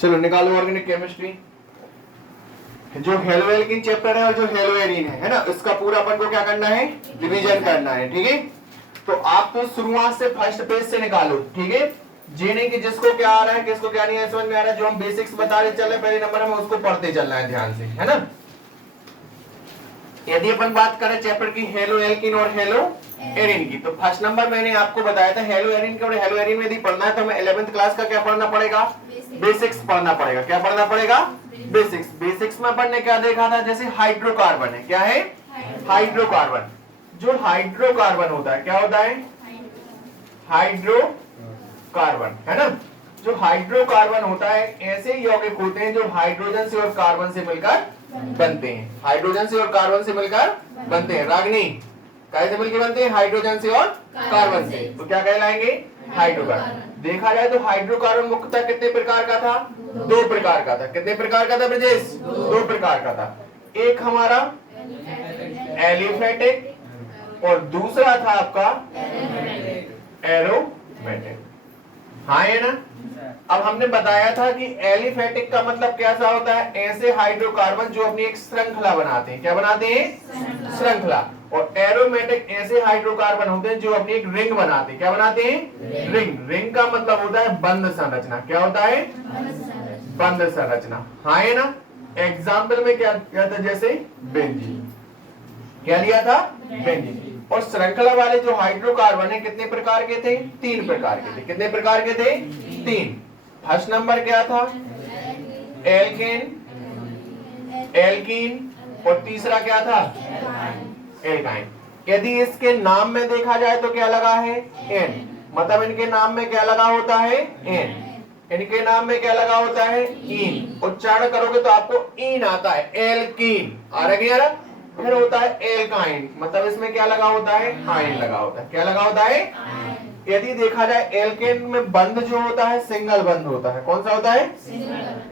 चलो निकालो organic chemistry. जो हेलोएल्कीन चैप्टर है और जो हेलोएरीन है ना, इसका पूरा अपन को क्या करना है, रिवीजन करना है। ठीक है, तो आप तो शुरुआत से फर्स्ट पेज से निकालो। ठीक है, ये नहीं कि जिसको क्या आ रहा है किसको क्या नहीं है समझ में आ रहा है, जो हम बेसिक्स बता रहे चल रहे पहले नंबर में उसको पढ़ते चलना है ध्यान से, है ना। यदि अपन बात करें चैप्टर की हेलोएल्कीन और हेलोएरीन की, तो फर्स्ट नंबर मैंने आपको बताया था हेलोएरीन के और हेलोएरीन में यदि पढ़ना है तो हमें 11th क्लास का क्या पढ़ना पड़ेगा, बेसिक्स पढ़ना पड़ेगा। क्या पढ़ना पड़ेगा, बेसिक्स। बेसिक्स में अपन ने क्या देखा था, जैसे हाइड्रोकार्बन है, क्या है, हाइड्रोकार्बन। जो हाइड्रोकार्बन होता है क्या होता है, हाइड्रोकार्बन, है ना। जो हाइड्रोकार्बन होता है ऐसे यौगिक होते हैं जो हाइड्रोजन से और कार्बन से मिलकर बनते हैं, हाइड्रोजन से और कार्बन से मिलकर बनते हैं। रागिनी, कैसे मिलकर बनते हैं, हाइड्रोजन से और कार्बन से, तो क्या कहलाएंगे, हाइड्रोकार्बन। देखा जाए तो हाइड्रोकार्बन मुख्यतः कितने प्रकार का था, 2 प्रकार का था। कितने प्रकार का था ब्रजेश, 2 प्रकार का था। एक हमारा एलिफेटिक और दूसरा था आपका एरोमेटिक। हाँ है ना। अब हमने बताया था कि एलिफेटिक का मतलब कैसा होता है, ऐसे हाइड्रोकार्बन जो अपनी एक श्रृंखला बनाते हैं। क्या बनाते हैं, श्रृंखला। और एरोमेटिक ऐसे हाइड्रोकार्बन होते हैं जो अपनी एक रिंग बनाते हैं। क्या बनाते हैं, रिंग। रिंग का मतलब होता है बंद संरचना। क्या होता है, बंद संरचना। हाँ है ना। एग्जाम्पल में क्या था, जैसे बेंजीन, क्या लिया था, बेंजीन। और श्रृंखला वाले जो हाइड्रोकार्बन है कितने प्रकार के थे, 3 प्रकार के थे। कितने प्रकार के थे, 3। फर्स्ट नंबर क्या था, एल्केन, एल्कीन, और तीसरा क्या था, एल्काइन। यदि इसके नाम में देखा जाए तो क्या लगा है, एन, मतलब इनके नाम में क्या लगा होता है, एन। इनके नाम में क्या लगा होता है, इन। उच्चारण करोगे तो आपको इन आता है, एल्कीन। आ रहा है, फिर होता है एल्काइन, मतलब इसमें क्या लगा होता है, आयन लगा होता है। क्या लगा होता है, यदि देखा जाए एल्केन में बंध जो होता है सिंगल बंध होता है। कौन सा होता है,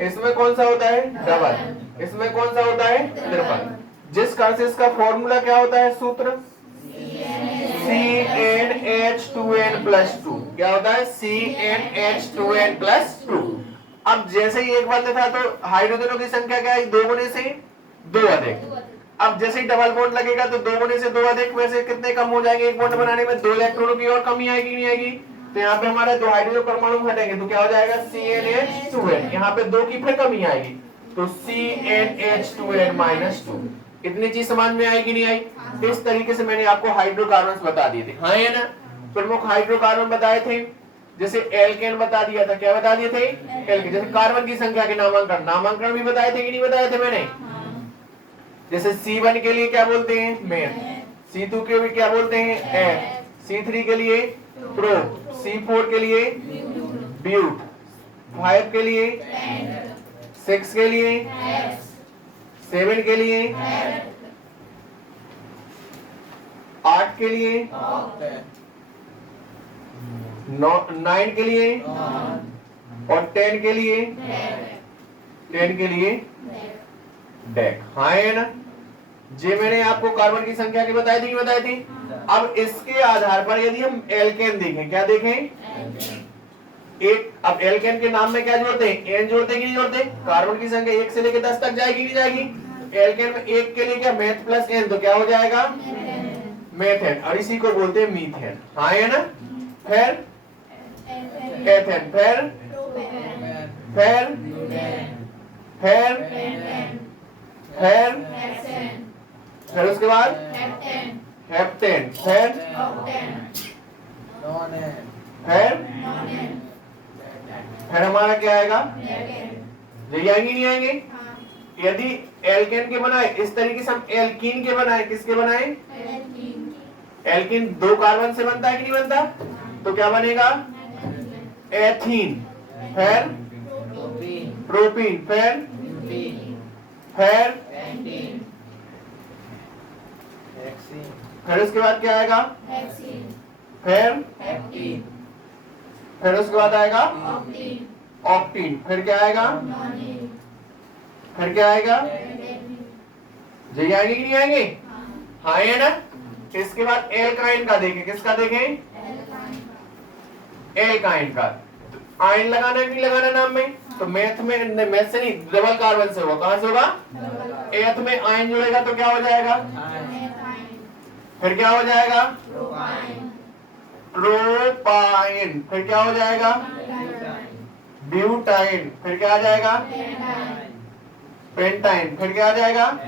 इसमें कौन सा होता है, डबल। इसमें कौन सा होता है, ट्रिपल। जिस कारण से इसका फॉर्मूला क्या होता है, सूत्र CnH2n+2। क्या होता है, CnH2n+2। अब जैसे ही एक बंध था तो हाइड्रोजनों की संख्या क्या है, 2 गुने से 2 अधिक। अब जैसे ही डबल बॉन्ड लगेगा तो 2 गुने से 2 अधिक, वैसे कितने कम हो जाएंगे, एक बॉन्ड बनाने में 2 इलेक्ट्रॉनों की और कमी आएगी, नहीं आएगी। तो यहाँ पे हमारे 2 हाइड्रोजन परमाणु हटेंगे तो क्या हो जाएगा, CnH2n। यहाँ पे 2 की फिर कमी आएगी तो CnH2n-2। इतनी चीज समझ में आएगी, नहीं आई। इस तरीके से मैंने आपको हाइड्रोकार्बन बता दिए थे। हाँ है ना। प्रमुख हाइड्रोकार्बन बताए थे, जैसे एल्केन बता दिया था। क्या बता दिए थे, एल्केन। जैसे कार्बन की संख्या के नामांकन भी बताए थे कि नहीं बताए थे मैंने। जैसे C1 के लिए क्या बोलते हैं, मेथ। C2 के भी क्या बोलते हैं, एथ। C3 के लिए प्रो। C4 के लिए ब्यूट। 5 के लिए 6 के लिए 7 के लिए 8 के लिए 9 के लिए और 10 के लिए डेक। हाँ है ना। जे मैंने आपको कार्बन की संख्या की बताई थी, बताई थी। अब इसके आधार पर यदि हम एल्केन देखें, क्या देखें, एक। अब एल्केन के नाम में क्या जोड़ते हैं, एन जोड़ते कि नहीं जोड़ते। कार्बन की संख्या 1 से लेकर 10 तक जाएगी, नहीं जाएगी। एल्केन में 1 के लिए क्या, मेथ प्लस एन, तो क्या हो जाएगा, मेथेन। और इसी को बोलते हैं मीथेन। हाँ है ना। फिर एथेन, फिर उसके बाद हेप्टेन, फिर हमारा क्या आएगा, ये आएंगे नहीं आएंगे। यदि एल्केन के बनाए इस तरीके से, हम एल्कीन के बनाए, किसके बनाए, एल्कीन 2 कार्बन से बनता है कि नहीं बनता, तो क्या बनेगा, एथीन, फिर प्रोपीन, फिर उसके बाद क्या आएगा, फिर उसके बाद आएगा ऑक्टीन, फिर क्या आएगा, जी आएंगे कि नहीं आएंगे। हाँ है ना। इसके बाद एल्काइन का देखें, किसका देखें, एल्काइन का। आयन लगाना है कि नहीं लगाना नाम में, तो मैथ से नहीं, डबल कार्बन से होगा। कहां से होगा? एथ में आयन जुड़ेगा तो क्या हो जाएगा? फिर क्या हो जाएगा? प्रोपाइन। फिर क्या हो जाएगा? ब्यूटाइन। फिर क्या आ जाएगा? पेंटाइन। फिर क्या आ जाएगा?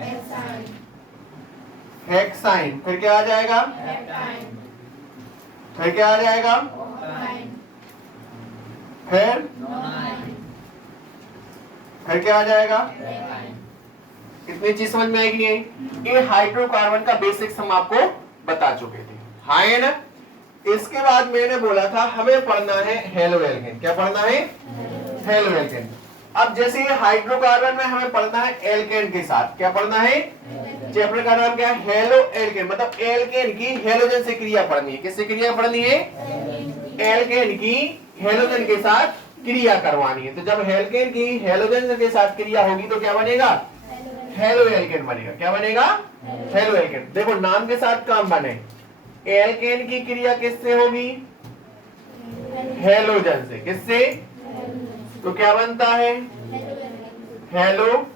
हेक्साइन। फिर क्या आ जाएगा? फिर क्या आ जाएगा? फिर क्या आ जाएगा? इतनी चीज समझ में आएगी नहीं? ये हाइड्रोकार्बन का बेसिक्स हम आपको बता चुके थे, हाँ है ना? इसके बाद मैंने बोला था हमें पढ़ना है हेलो एल्केन। क्या पढ़ना है? Halo alkane. अब जैसे ये हाइड्रोकार्बन में हमें पढ़ना है एल्केन के साथ। क्या पढ़ना है? चैप्टर का नाम क्या है? Halo alkane. मतलब एल्केन की हेलोजन से क्रिया पढ़नी है। किससे क्रिया पढ़नी है? एल्केन की हेलोजन के साथ क्रिया करवानी है। तो जब एल्केन की हेलोजन के साथ क्रिया होगी तो क्या बनेगा? हेलो एल्केन बनेगा। क्या बनेगा? Halo alkane. देखो नाम के साथ काम बने। एल्केन की क्रिया किससे होगी? हेलोजन से। किससे? तो क्या बनता है? Halo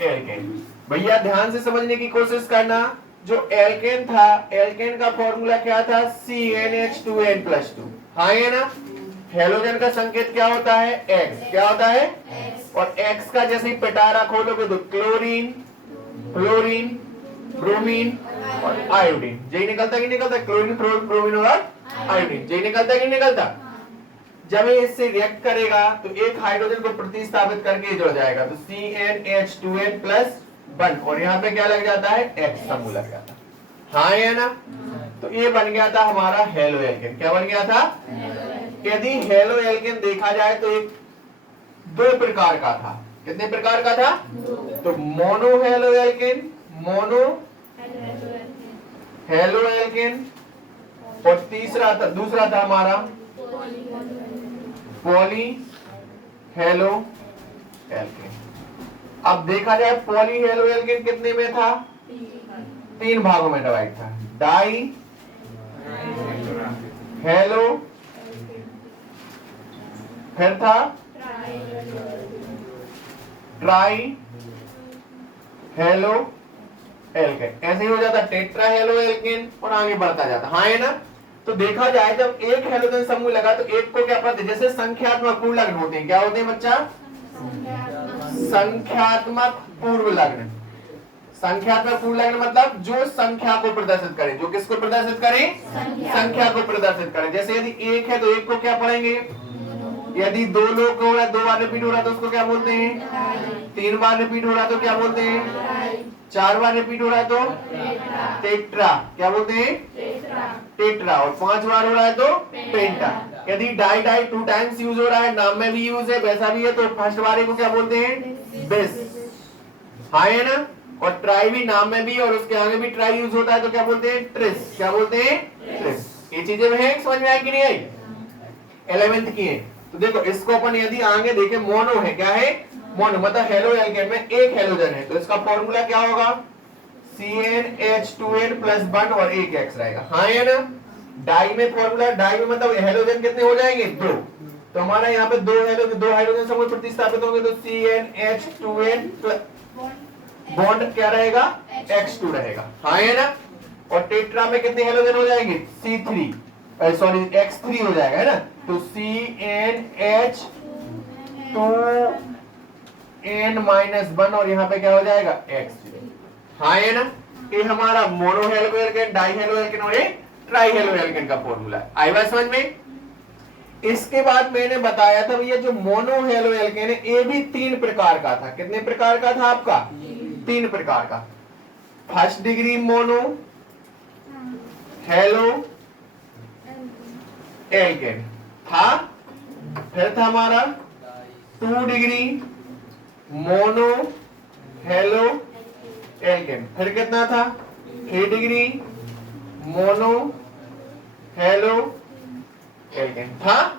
alkane. भैया ध्यान से समझने की कोशिश करना। जो एल्केन था, एल्केन का फॉर्मूला क्या था? CnH2n+2। हाँ है ना? हेलोजन का संकेत क्या होता है? X। क्या होता है? और X का जैसे ही पिटारा खोलोगे तो क्लोरीन, फ्लोरीन, ब्रोमीन और आयोडीन। यही निकलता कि निकलता? क्लोरीन, ब्रोमीन और आयोडीन। यही निकलता कि नहीं निकलता? जब ये इससे रिएक्ट करेगा तो एक हाइड्रोजन को प्रतिस्थापित करके जुड़ जाएगा, तो CnH2n+1 और यहाँ पे क्या लग जाता है? X समूह लग जाता है। हाँ है ना? तो ये बन गया था हमारा हेलो एल्केन। क्या बन गया था? यदि हेलो एल्केन देखा जाए तो एक दो प्रकार का था। कितने प्रकार का था? तो mono halo alkene, mono halo alkene, और दूसरा था हमारा पॉली हेलो एल्केन। अब देखा जाए पॉली हेलो एल्केन कितने में था? 3 भागों में डिवाइड था। डाई हेलो, फिर था ट्राई हेलो एल्केन। ऐसे ही हो जाता टेट्रा हेलो एल्केन और आगे बढ़ता जाता। हाँ है ना? तो देखा जाए जब एक हेलोजन समूह लगा तो एक को क्या पढ़ते? जैसे संख्यात्मक पूर्व लग्न होते हैं। क्या होते हैं बच्चा? संख्यात्मक पूर्व लग्न। संख्यात्मक पूर्व लग्न मतलब जो संख्या को प्रदर्शित करे। जो किसको प्रदर्शित करे? संख्या को प्रदर्शित करे। जैसे यदि एक है तो एक को क्या पढ़ेंगे? यदि 2 लोग हो रहा है, 2 बार रिपीट हो रहा है तो उसको क्या बोलते हैं? 3 बार रिपीट हो रहा है तो क्या बोलते हैं? 4 बार रिपीट हो रहा है तो टेट्रा। क्या बोलते हैं? टेट्रा। और 5 बार हो रहा है तो पेंटा। यदि डाई 2 टाइम्स यूज हो रहा है, नाम में भी यूज है, वैसा भी है, तो फर्स्ट वाले को क्या बोलते हैं? बिस। हाँ है ना? और ट्राई भी नाम में भी और उसके आगे भी ट्राई यूज होता है तो क्या बोलते हैं? ट्रिस। क्या बोलते हैं? ट्रिस। ये चीजें है, समझ में आई कि नहीं आई? 11th की है। तो देखो इसको अपन यदि आगे देखें, मोनो है। क्या है? मोनो मतलब हेलो एल्केन में एक हेलोजन है तो इसका फॉर्मूला क्या होगा? CnH2n+1 और एक X रहेगा। हाँ है ना? डाई में फॉर्मूला, डाई में मतलब हेलोजन कितने हो जाएंगे? 2। तो हमारा यहाँ पे 2 हाइड्रोजन समूह प्रतिस्थापित होंगे तो CnH2n बॉन्ड क्या रहेगा? X2 रहेगा। हाँ है ना? और टेट्रा में कितने हेलोजन हो जाएंगे? X3 हो जाएगा, है ना? तो CnH2n-1 और यहाँ पे क्या हो जाएगा? X0। हाँ है ना? ये हमारा mono halo alkene, die halo alkane और ट्राई हेलो एल्केन का फॉर्मूला है। आई बात समझ में? इसके बाद मैंने बताया था भैया जो मोनो हेलो एल्केन है ये भी 3 प्रकार का था। कितने प्रकार का था आपका? 3 प्रकार का। First degree mono halo alkene था। फिर था हमारा 2 डिग्री मोनो हेलो एल्केन। फिर कितना था? 3 डिग्री मोनो हेलो एल्केन था।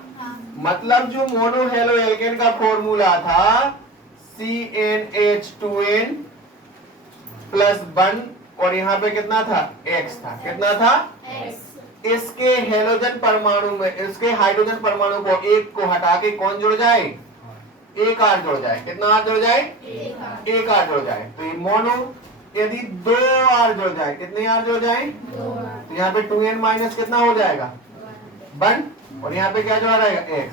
मतलब जो मोनो हेलो एल्केन का फॉर्मूला था CnH2n+1 और यहाँ पे कितना था? X था। कितना था? इसके हेलोजन परमाणु में, इसके हाइड्रोजन परमाणु को एक को हटा के कौन जुड़ जाए? एक R जुड़ जाए, कितना R जुड़ जाए, एक R जुड़ जाए, तो ये मोनो। यदि 2 R जुड़ जाए, कितने R जुड़ जाए, तो यहाँ पे 2n माइनस कितना हो जाएगा 1, और यहाँ पे क्या जुड़ा रहेगा x,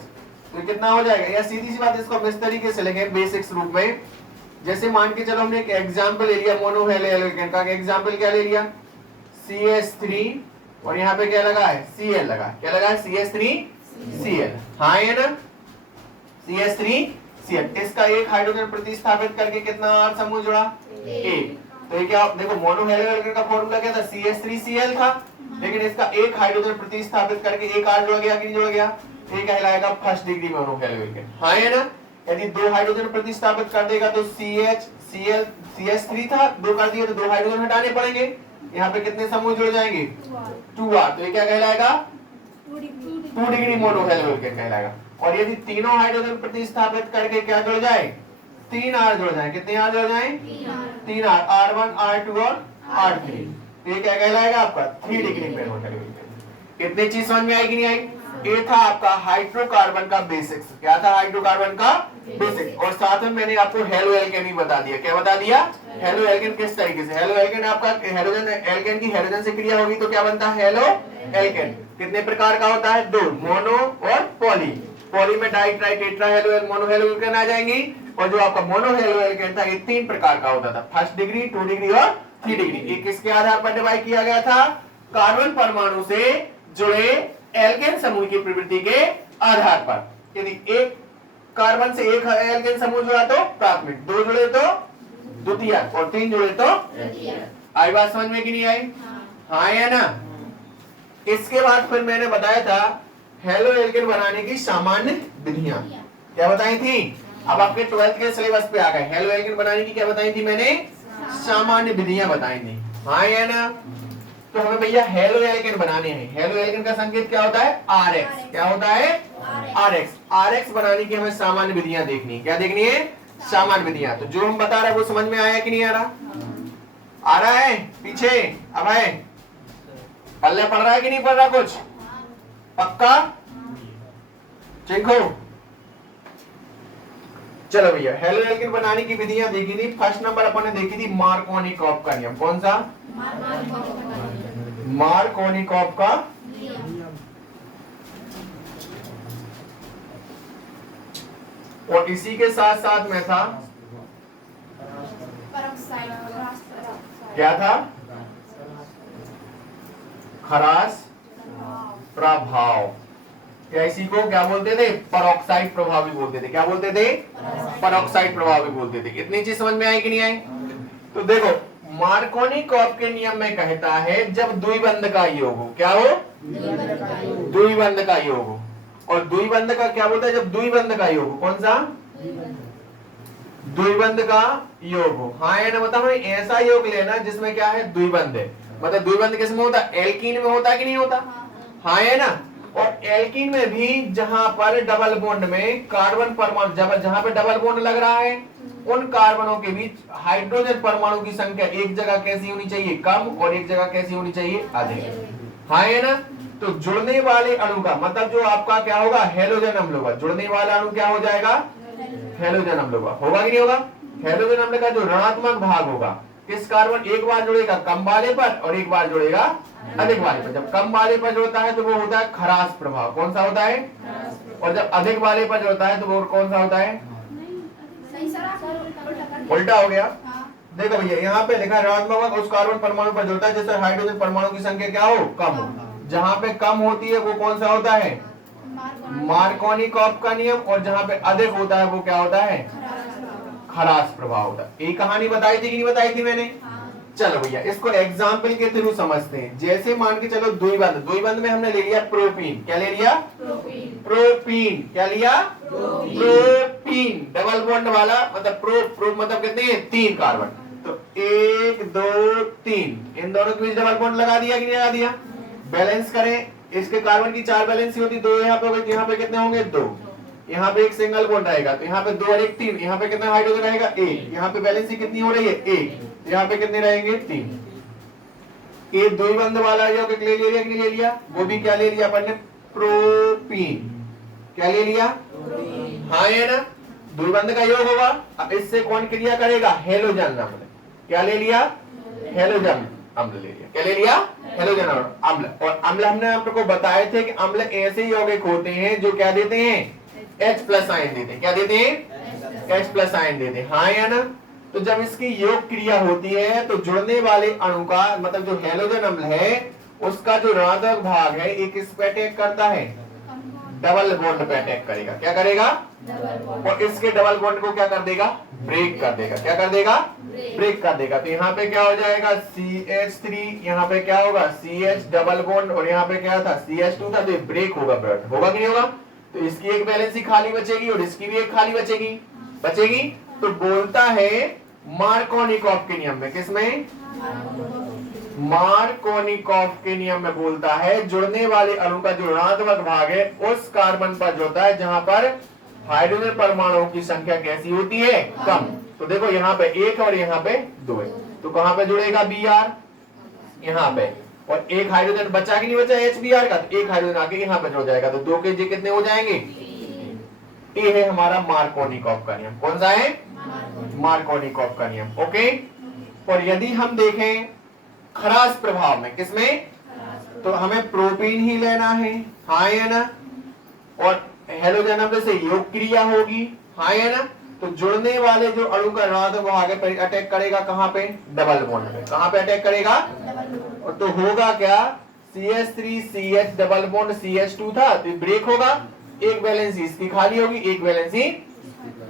तो कितना हो जाएगा। या सीधी सी बात, इसको हम इस तरीके से लेंगे बेसिक्स रूप में। जैसे मान के चलो हमने एक एग्जांपल ले लिया मोनो हेलो एल्केन का, एग्जांपल क्या ले लिया, CH3 और यहाँ पे क्या लगा है Cl लगा, क्या लगा है CH3Cl, हाँ है ना, CH3Cl। इसका एक हाइड्रोजन प्रतिस्थापित करके कितना R समूह जुड़ा, एक। तो ये क्या देखो, मोनो हेलो एल्केन का फॉर्मूला क्या था, CH3Cl था, लेकिन इसका एक हाइड्रोजन प्रतिस्थापित करके एक R जुड़ गया कि नहीं जुड़ गया, ये कहलाएगा first degree mono halo alkene, हाँ है ना। यदि 2 हाइड्रोजन प्रतिस्थापित कर देगा तो CH3 था, 2 कर दिए तो 2 हाइड्रोजन हटाने पड़ेंगे, यहाँ पे कितने समूह जुड़ जाएंगे 2R, तो ये क्या कहलाएगा 2 डिग्री मोनो हेलो एल्केन कहलाएगा। और यदि तीनों हाइड्रोजन प्रतिस्थापित करके क्या जुड़ जाए 3R जुड़ जाए, कितने R जुड़ जाए 3R, R1 R2 और R3, तो ये क्या कहलाएगा आपका 3 डिग्री मोनो हेलो एल्केन। कितनी चीज समझ में आएगी नहीं आई। ये था आपका हाइड्रोकार्बन का बेसिक्स, क्या था हाइड्रोकार्बन का बेसिक्स, और साथ में मैंने आपको हेलो एल्केन भी बता दिया, क्या बता दिया, हेलो एल्केन किस तरीके से, हेलो एल्केन आपका हाइड्रोजन एल्केन की हाइड्रोजन से क्रिया होगी तो क्या बनता है हेलो एल्केन। कितने प्रकार का होता है, 2, मोनो और पॉली। पॉली में di tri tetra halo mono halo alkane आ जाएंगी, और जो आपका मोनो हेलो एल्केन था ये 3 प्रकार का होता था, फर्स्ट डिग्री, 2 डिग्री और 3 डिग्री। ये किसके आधार पर डिवाइड किया गया था, कार्बन परमाणु से जुड़े एल्केन समूह की प्रवृत्ति के आधार पर। यदि एक कार्बन से एक एल्केन समूह जुड़ा तो प्राथमिक, 2 जुड़े तो द्वितीयक और 3 जुड़े तो तृतीयक। आई बात समझ में कि नहीं आई, हाँ है ना। इसके बाद फिर मैंने बताया था हेलो एल्केन बनाने की सामान्य विधियां, क्या बताई थी, अब आपके 12th के सिलेबस पे आ गए। हेलो एल्केन बनाने की क्या बताई थी मैंने, सामान्य विधियां बताई थी, हाँ है ना। तो हमें भैया हेलो एल्केन बनाने हैं, हेलो एल्केन का संकेत क्या होता है RX, क्या होता है RX बनाने की हमें सामान्य विधियां देखनी, क्या देखनी है, सामान्य विधियां। तो जो हम बता रहे हैं वो समझ में आया कि नहीं आ रहा, आ रहा है पीछे, अब है पल्ले पड़ रहा है कि नहीं पड़ रहा, कुछ पक्का चिंको। चलो भैया हेलो एल्केन बनाने की विधियां देखी थी। फर्स्ट नंबर अपन ने देखी थी मार्कोनिकॉफ का नियम, कौन सा, मार्कोनिकॉफ का और इसी के साथ साथ में था क्या था, खरास प्रभाव, या इसी को क्या बोलते थे, परऑक्साइड प्रभाव भी बोलते थे, क्या बोलते थे, परऑक्साइड प्रभाव भी बोलते थे। इतनी चीज समझ में आई कि नहीं आई। तो देखो मार्कोनिकॉफ के नियम में कहता है जब द्विबंध का योग हो, क्या हो, द्विबंध का योग हो, और द्विबंध का क्या बोलता है, जब द्विबंध का योग हो, कौन सा, द्विबंध का योग हो, हाँ है ना। मतलब ऐसा योग लेना जिसमें क्या है द्विबंध है, मतलब द्विबंध किसमें होता है, एल्कीन में होता है कि नहीं होता, हाँ है ना। और एल्कीन में भी जहां पर डबल बॉन्ड में कार्बन परमाणु, जहां पर डबल बॉन्ड लग रहा है उन कार्बनों के बीच हाइड्रोजन परमाणु की संख्या एक जगह कैसी होनी चाहिए, कम, और एक जगह कैसी होनी चाहिए, अधिक, हाँ है ना। तो जुड़ने वाले अणु का मतलब जो आपका क्या होगा, हेलोजन अम्ल होगा, जुड़ने वाला अणु क्या हो जाएगा, हेलोजन अम्ल होगा कि नहीं होगा। हेलोजन अम्ल का जो ऋणात्मक भाग होगा, किस कार्बन एक बार जुड़ेगा कम वाले पर और एक बार जुड़ेगा अधिक वाले पर। जब कम वाले पर जुड़ता है तो वो होता है खरास प्रभाव, कौन सा होता है, और जब अधिक वाले पर जुड़ता है तो वो कौन सा होता है, उल्टा हो गया। देखो भैया यहाँ पे लिखा ऋणात्मक भाग उस कार्बन परमाणु पर जुड़ता है जिससे हाइड्रोजन परमाणु की संख्या क्या हो, कम हो। जहाँ पे कम होती है वो कौन सा होता है, मार्कोनिकॉफ का नियम, और जहाँ पे अधिक होता है वो क्या होता है, खरास प्रभाव होता है। ये कहानी बताई थी कि नहीं बताई थी मैंने। चलो भैया इसको एग्जाम्पल के थ्रू समझते हैं। जैसे मान के चलो द्विबंध, द्विबंध में हमने ले लिया प्रोपीन, क्या ले लिया, प्रोपीन, क्या लिया, प्रोपीन, डबल बॉन्ड वाला, मतलब प्रो मतलब कितने हैं, 3 कार्बन, तो 1 2 3, इन दोनों के बीच डबल बॉन्ड लगा दिया कि नहीं लगा दिया। बैलेंस करें, इसके कार्बन की 4 बैलेंस ही होती, 2 यहाँ पे होंगे, यहाँ पे कितने होंगे 2, यहाँ पे एक सिंगल बॉन्ड रहेगा तो यहाँ पे 2 और 1 3, यहाँ पे कितना हाइड्रोजन रहेगा 1, यहाँ पे बैलेंस ही कितनी हो रही है 1, यहाँ पे कितने रहेंगे 3। ये द्विबंध वाला जो ले लिया कि नहीं ले लिया, वो भी क्या ले लिया अपन ने, प्रोपीन, क्या ले लिया, हाँ है ना। द्विबंध का योग होगा। अब इससे कौन क्रिया करेगा? हेलोजन अम्ल। क्या ले लिया? हेलोजन अम्ल ले लिया। क्या ले लिया? हेलोजन अम्ल। और अम्ल हमने आपको बताए थे कि अम्ल ऐसे यौगिक होते हैं जो क्या देते हैं? H+ आयन देते हैं। क्या देते हैं? H+ आयन देते हैं। हाँ या ना? तो जब इसकी योग क्रिया होती है तो जुड़ने वाले अणु का मतलब जो हेलोजन अम्ल है उसका जो ऋणात्मक भाग है एक किस पे अटैक करता है? डबल बॉन्ड पे अटैक करेगा। क्या करेगा? और इसके डबल बॉन्ड को क्या कर देगा? ब्रेक कर देगा। क्या कर देगा? ब्रेक कर देगा। तो यहाँ पे क्या हो जाएगा? CH3, यहाँ पे क्या होगा? CH डबल बॉन्ड, और यहाँ पे क्या था? CH2 था, तो ये ब्रेक होगा। होगा कि नहीं होगा? तो इसकी एक वैलेंसी खाली बचेगी और इसकी भी एक खाली बचेगी। तो बोलता है मार्कोनिकॉफ के नियम में, किसमें? मार्कोनिकॉफ के नियम में बोलता है जुड़ने वाले अणु का जो ऋणात्मक भाग है उस कार्बन पर जुड़ता है जहां पर हाइड्रोजन परमाणुओं की संख्या कैसी होती है? कम। तो देखो यहाँ पे 1 और यहाँ पे 2 है, तो कहां पे जुड़ेगा? Br यहाँ पे, और एक हाइड्रोजन बचा कि नहीं बचा HBr का? तो एक हाइड्रोजन आके यहाँ पे जुड़ जाएगा, तो 2 के जे कितने हो जाएंगे? ये है हमारा मार्कोनिकॉफ का नियम। कौन सा है? मार्कोनिकॉफ का नियम। ओके। और यदि हम देखें खरास प्रभाव में, किसमें? तो हमें प्रोपीन ही लेना है। हाँ या ना? और हेलोजन अम्ल से योग क्रिया होगी। हाँ या ना? तो जुड़ने वाले जो अणु का ऋणात्मक भाग है अटैक करेगा कहां पे? डबल बॉन्ड पे। कहां पे अटैक करेगा? और तो होगा क्या? CH3 CH double bond CH2 था, तो ब्रेक होगा। एक वैलेंसी इसकी खाली होगी, एक वैलेंसी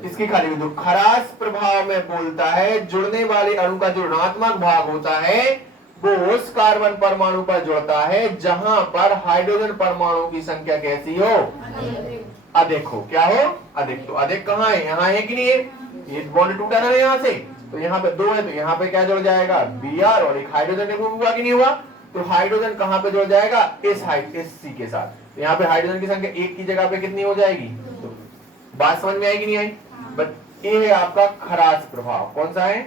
इसकी खाली होगी। तो खरास प्रभाव में बोलता है जुड़ने वाले अणु का जो ऋणात्मक भाग होता है वो उस कार्बन परमाणु पर जुड़ता है जहां पर हाइड्रोजन परमाणु की संख्या कैसी हो? अधिक हो। क्या हो? अधिक। तो अधिक कहां है? यहाँ है कि नहीं है? ये बॉन्ड टूटा ना यहाँ से, तो यहाँ पे 2 है, तो यहाँ पे क्या जुड़ जाएगा? Br, और एक हाइड्रोजन रिमूव हुआ कि नहीं हुआ? तो हाइड्रोजन कहां पे जुड़ जाएगा? इस C के साथ। तो यहाँ पे हाइड्रोजन की संख्या 1 की जगह पे कितनी हो जाएगी? तो बात समझ में आएगी नहीं आई? बट ये है आपका खरास प्रभाव। कौन सा है?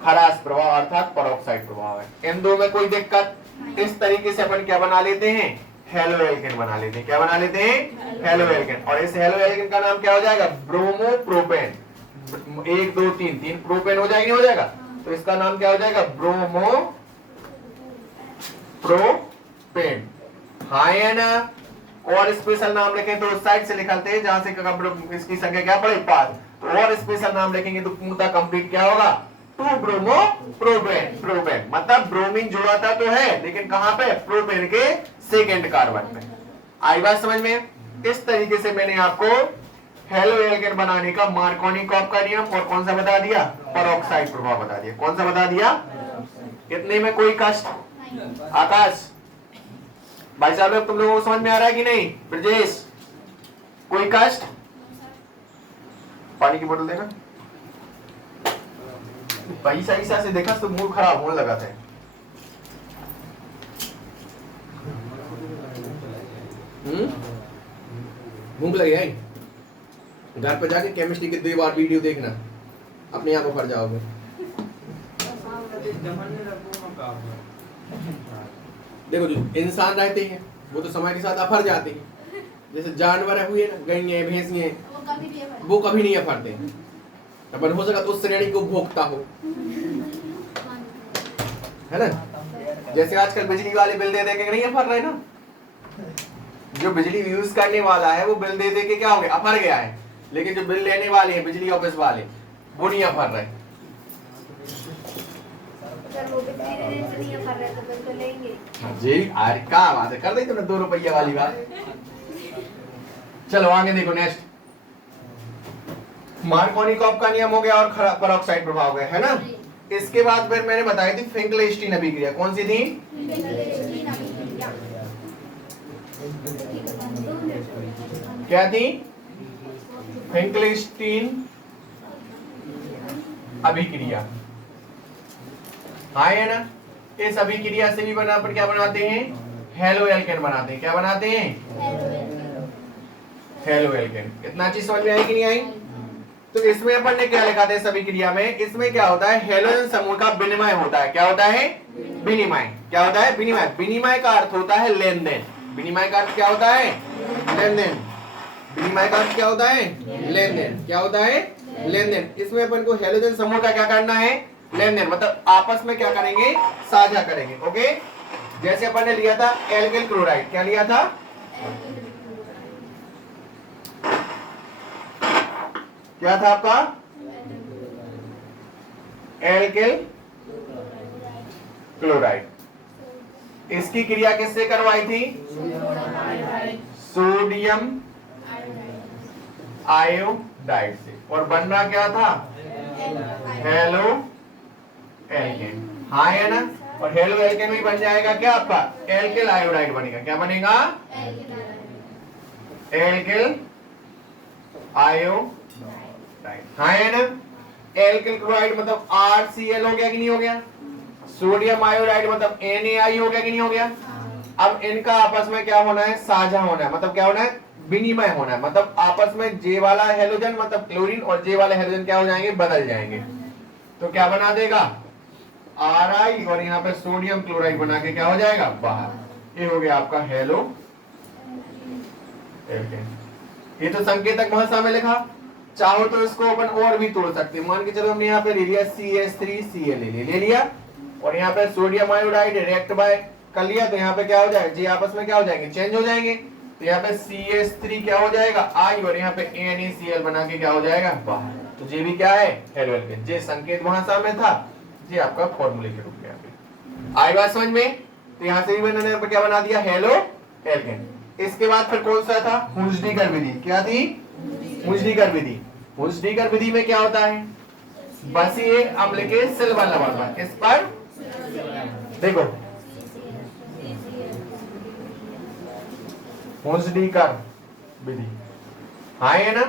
खरास प्रभाव अर्थात पेरोक्साइड प्रभाव है। इन दो में कोई दिक्कत? इस तरीके से अपन क्या बना लेते हैं? हेलो एल्केन बना लेते हैं। क्या बना लेते हैं? Halo alkane. और इस हेलो एल्केन का नाम क्या हो जाएगा? ब्रोमोप्रोपेन। 1 2 3 प्रोपेन हो जाएगा, नहीं हो जाएगा? तो इसका नाम क्या हो जाएगा? ब्रोमोप्रोपेन। हाँ या ना? और स्पेशल नाम लिखें तो उस साइड से लिखते हैं जहां से इसकी संख्या क्या पड़े? 5। तो और स्पेशल नाम लिखेंगे तो पूर्णतः कंप्लीट क्या होगा? 2 ब्रोमोप्रोपेन। मतलब ब्रोमीन जुड़ा था तो है, लेकिन कहां पे? प्रोपेन के सेकेंड कार्बन पे। आई बात समझ में? इस तरीके से मैंने आपको हेलो एल्केन बनाने का मार्कोनिकॉफ का नियम और कौन सा बता दिया? पेरोक्साइड प्रभाव बता दिया। कौन सा बता दिया? इतने में कोई कष्ट? आकाश भाई साहब, तुम लोगों को समझ में आ रहा है कि नहीं? ब्रजेश, कोई कष्ट? पानी की बोतल देना। पैसा से देखा तो मूड खराब होने लगा था। भूख लगी है? घर पे जाके केमिस्ट्री की 2 बार वीडियो देखना, अपने आप भर जाओगे। देखो जो इंसान रहते हैं वो तो समय के साथ अफर जाते हैं, जैसे जानवर हुए ना, गैया भैंसियां, वो कभी नहीं अफरते। अपन हो सका तो उस श्रेणी को भोगता हो, है ना? जैसे आजकल बिजली वाले बिल दे के नहीं अफर रहे ना, जो बिजली यूज करने वाला है वो बिल दे के क्या हो गया? अफर गया है। लेकिन जो बिल लेने वाले हैं बिजली ऑफिस वाले, वो नहीं अफर रहे। जी अरे क्या बात है, कर दी तुमने 2 रुपया वाली बात। चलो आगे देखो। नेक्स्ट मार्कोनिकॉफ का नियम हो गया और पेरोक्साइड प्रभाव हो गया, है ना? इसके बाद फिर मैंने बताई थी फिंकलेस्टीन अभिक्रिया। कौन सी थी? क्या थी? फिंकलेस्टीन अभिक्रिया। हाँ है ना? इस अभिक्रिया से भी बना पर क्या बनाते हैं? हेलो एल्केन बनाते हैं। क्या बनाते हैं? Halo alkane. इतना चीज समझ में आई कि नहीं आई? तो इसमें अपन ने क्या लिखा था इस अभिक्रिया में? इसमें क्या होता है? हेलोजन समूह का विनिमय होता है। क्या होता है? विनिमय। क्या होता है? विनिमय। विनिमय का अर्थ होता है लेन देन। विनिमय का अर्थ क्या होता है? लेन देन। विनिमय का अर्थ क्या होता है? लेन देन। क्या होता है? लेन देन। इसमें अपन को हैलोजन समूह का क्या करना है? लेन देन, मतलब आपस में क्या करेंगे? साझा करेंगे। ओके, जैसे अपन ने लिया था एल्किल क्लोराइड। क्या लिया था? क्या था आपका? Alkyl chloride. इसकी क्रिया किससे करवाई थी? सोडियम आयोडाइड से। और बनना क्या था? Halo alkane. हाँ है ना? और हेलो एल्केन भी बन जाएगा क्या आपका? एल्किल आयोडाइड बनेगा। क्या बनेगा? Alkyl iodide. हाँ है ना? एल्किल क्लोराइड मतलब RCl हो गया कि नहीं हो गया? सोडियम आयोडाइड मतलब NaI हो गया कि नहीं हो गया? अब इनका आपस में क्या होना है? साझा होना है। मतलब क्या होना है? विनिमय होना है। मतलब आपस में जे वाला हेलोजन मतलब क्लोरीन और जे वाले हेलोजन क्या हो जाएंगे? बदल जाएंगे। तो क्या बना देगा? Ri, और यहाँ पे सोडियम क्लोराइड बना के क्या हो जाएगा? बाहर। ये हो गया आपका हेलो एल्केन। ये तो संकेतक भाषा में लिखा। चाहो तो इसको अपन और भी तोड़ सकते हैं। मान के चलो हमने यहाँ पे ले लिया CH3Cl ले लिया, और यहाँ पे सोडियम आयोडाइड रिएक्ट बाय कर लिया, तो यहाँ पे क्या हो जाएगा? जी आपस में क्या हो जाएंगे? चेंज हो जाएंगे। तो यहाँ पे CH3 क्या हो जाएगा? I, और यहाँ पे NaCl बना के क्या हो जाएगा? बाहर। तो जे भी क्या है? Halo alkane. जे संकेत भाषा में था, जे आपका फॉर्मूले के रूप में। आई बात समझ में? तो यहाँ से भी मैंने क्या बना दिया? Halo alkane. इसके बाद फिर कौन सा था? हुंजडीकर विधि। क्या थी? हुंजडीकर विधि। हुंजडीकर विधि में क्या होता है? बसीय अम्ल के सिल्वर लवण पर, इस पर देखो हुंजडीकर विधि। हाँ है ना?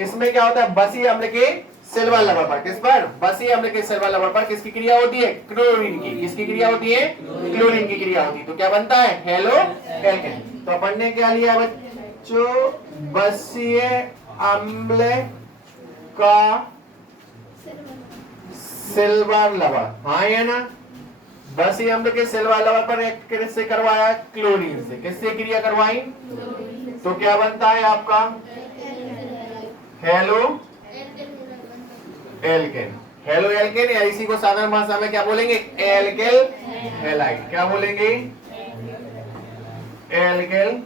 इसमें क्या होता है? बसीय अम्ल के सिल्वर लवण पर, किस पर? बसीय अम्ल के सिल्वर लवण पर किसकी क्रिया होती है? क्लोरीन की। किसकी क्रिया होती है? क्लोरीन की क्रिया होती है। तो क्या बनता है? Halo alkane. तो अपन ने क्या लिया बच्चों? बसीय अम्ल का सिल्वर लवण। हाँ है ना? बसीय अम्ल के सिल्वर लवण पर एक किससे करवाया? क्लोरीन से। किससे क्रिया करवाई? तो क्या बनता है आपका? Halo alkane. हेलो एल्केन, या इसी को साधारण भाषा में क्या बोलेंगे? Alkyl halide. क्या बोलेंगे? Alkyl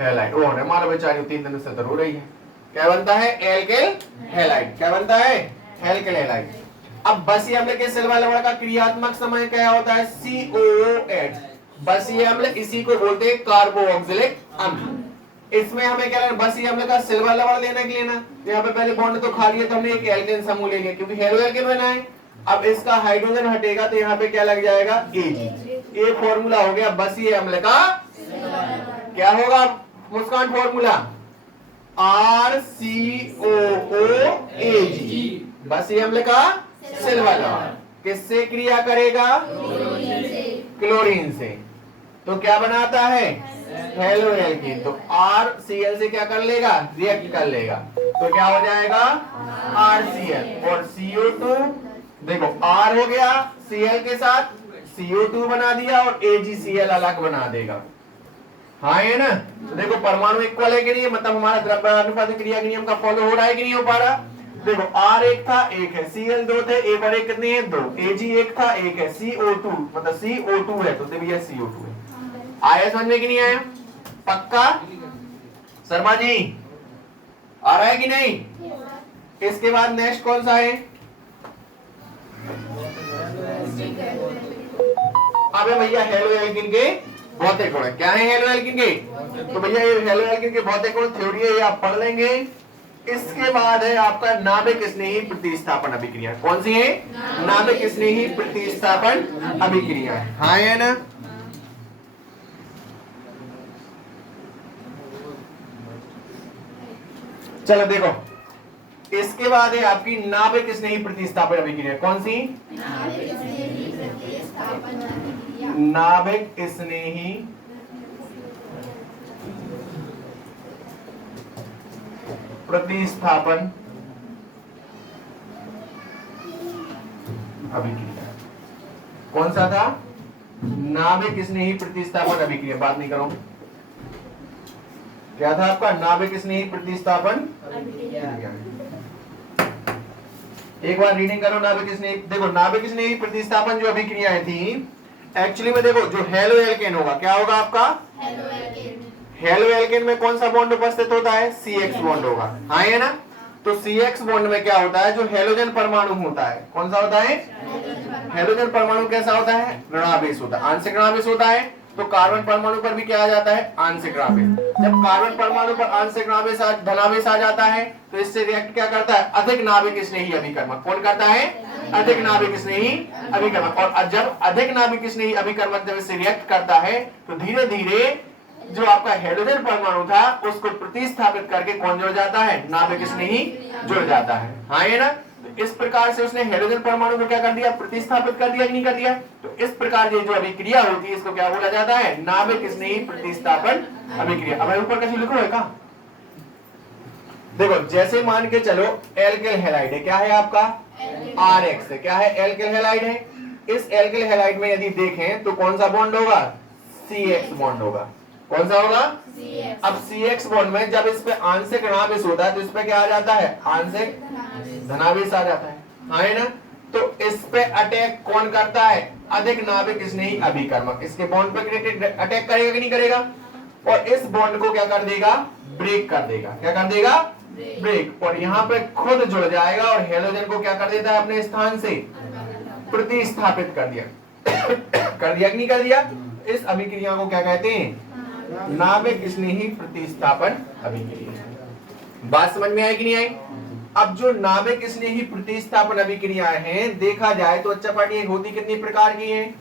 halide. ओ हमारा बेचारी 3 दिन से रो रही है। क्या बनता है? Alkyl halide. क्या बनता है? Alkyl halide. अब बसीय अम्ल के सिल्वर लवण का क्रियात्मक समय क्या होता है? COOH। बसीय अम्ल इसी को बोलते हैं कार्बोक्सिलिक अम्ल। इसमें हमें क्या लेना? बसीय अम्ल का सिल्वर लवण लेना कि लेना? तो यहाँ पे पहले बॉन्ड तो खाली है, तो हमने एक एल्केन समूह ले लिया क्योंकि हेलो एल्केन बना है। अब इसका हाइड्रोजन हटेगा तो यहाँ पे क्या लग जाएगा? Ag। ये फॉर्मूला हो गया बसीय अम्ल का। क्या होगा मुस्कान फॉर्मूला? RCOOAg। बसीय अम्ल का सिल्वर लवण किससे क्रिया करेगा? क्लोरीन से। तो क्या बनाता है? Hello alkene. तो RCl से क्या कर लेगा? रिएक्ट कर लेगा। तो क्या हो जाएगा? RCl और CO2। देखो R हो गया Cl के साथ, CO2 बना दिया और AgCl अलग बना देगा। हाँ है ना? तो देखो परमाणु इक्वल है कि नहीं? मतलब हमारा द्रव्यानुपात क्रिया के नियम का फॉलो हो रहा है कि नहीं हो पा रहा? देखो R एक था, एक है। Cl 2 थे, एक और एक कितने हैं? 2। Ag एक था, एक है। CO2 मतलब CO2 है, तो देखिए CO2 है। आया समझ में कि नहीं आया? पक्का? शर्मा जी आ रहा है कि नहीं? इसके बाद नेक्स्ट कौन सा है? अबे भैया हेलो एल्कीन के भौतिक गुण। क्या है हेलो एल्कीन के? तो भैया ये हेलो एल्कीन के भौतिक गुण थ्योरी है, ये आप पढ़ लेंगे। इसके बाद है आपका नाभिक स्नेही प्रतिस्थापन अभिक्रिया। कौन सी है? नाभिक स्नेही प्रतिस्थापन अभिक्रिया। हाँ है ना? चलो देखो, इसके बाद है आपकी नाभिक स्नेही प्रतिस्थापन अभिक्रिया। कौन सी? नाभिक स्नेही प्रतिस्थापन अभिक्रिया। कौन सा था? नाभिक स्नेही प्रतिस्थापन अभिक्रिया। बात नहीं करो। क्या था आपका? नाभिक स्नेही प्रतिस्थापन। एक बार रीडिंग करो नाभिक स्नेही। देखो नाभिक स्नेही प्रतिस्थापन जो अभिक्रियाएं थी एक्चुअली में, देखो जो हेलो एल्केन होगा क्या होगा आपका? हेलो एल्केन में कौन सा बॉन्ड उपस्थित होता है? CX बॉन्ड होगा, हाँ है ना? तो CX बॉन्ड में क्या होता है? जो हेलोजन परमाणु होता है, कौन सा होता है? हेलोजन परमाणु कैसा होता है? ऋणावेश होता है, आंशिक ऋणावेश होता है। तो कार्बन परमाणु पर भी क्या आ जाता है? आंशिक ऋणावेश। जब कार्बन परमाणु पर आंशिक ऋणावेश धनावेश आ जाता है तो इससे रिएक्ट क्या करता है? अधिक नाभिक स्नेही अभिकर्मक। कौन करता है? अधिक नाभिक स्नेही अभिकर्मक। और जब अधिक नाभिक स्नेही अभिकर्मक जब इससे रिएक्ट करता है तो धीरे धीरे जो आपका हाइड्रोजन परमाणु था उसको प्रतिस्थापित करके कौन जुड़ जाता है? नाभिक स्नेही जुड़ जाता है, हाँ है ना? तो इस प्रकार से उसने हाइड्रोजन परमाणु को क्या कर दिया? प्रतिस्थापित कर दिया कि नहीं कर दिया? तो इस प्रकार की जो अभिक्रिया होती है इसको क्या बोला जाता है? नाभिक स्नेही प्रतिस्थापन अभिक्रिया। अब ऊपर कैसे लिखो है का? देखो जैसे मान के चलो एल्किल हैलाइड है, क्या है आपका? RX है, क्या है? एल्किल हैलाइड है। इस एल्किल हैलाइड में यदि देखें तो कौन सा बॉन्ड होगा? CX बॉन्ड होगा। कौन सा होगा? अब CX बॉन्ड में जब इस पे आंशिक ऋणावेश होता है तो इस पे क्या आ जाता है? आंशिक धनावेश आ जाता है, हाँ है ना? तो इस पे अटैक कौन करता है? अधिक नाभिक स्नेही अभिकर्मक इसके बॉन्ड पे अटैक करेगा कि नहीं करेगा? और इस बॉन्ड को क्या कर देगा? ब्रेक कर देगा। क्या कर देगा? ब्रेक। और यहाँ पे खुद जुड़ जाएगा और हेलोजन को क्या कर देता है? अपने स्थान से प्रतिस्थापित कर दिया। कर दिया कि नहीं कर दिया? इस अभिक्रिया को क्या कहते हैं? नाभिक स्नेही प्रतिस्थापन अभिक्रिया। बात समझ में आई कि नहीं आई? अब जो नाभिक स्नेही प्रतिस्थापन अभिक्रियाएं हैं देखा जाए तो अच्छा पार्टी एक होती कितनी प्रकार की है?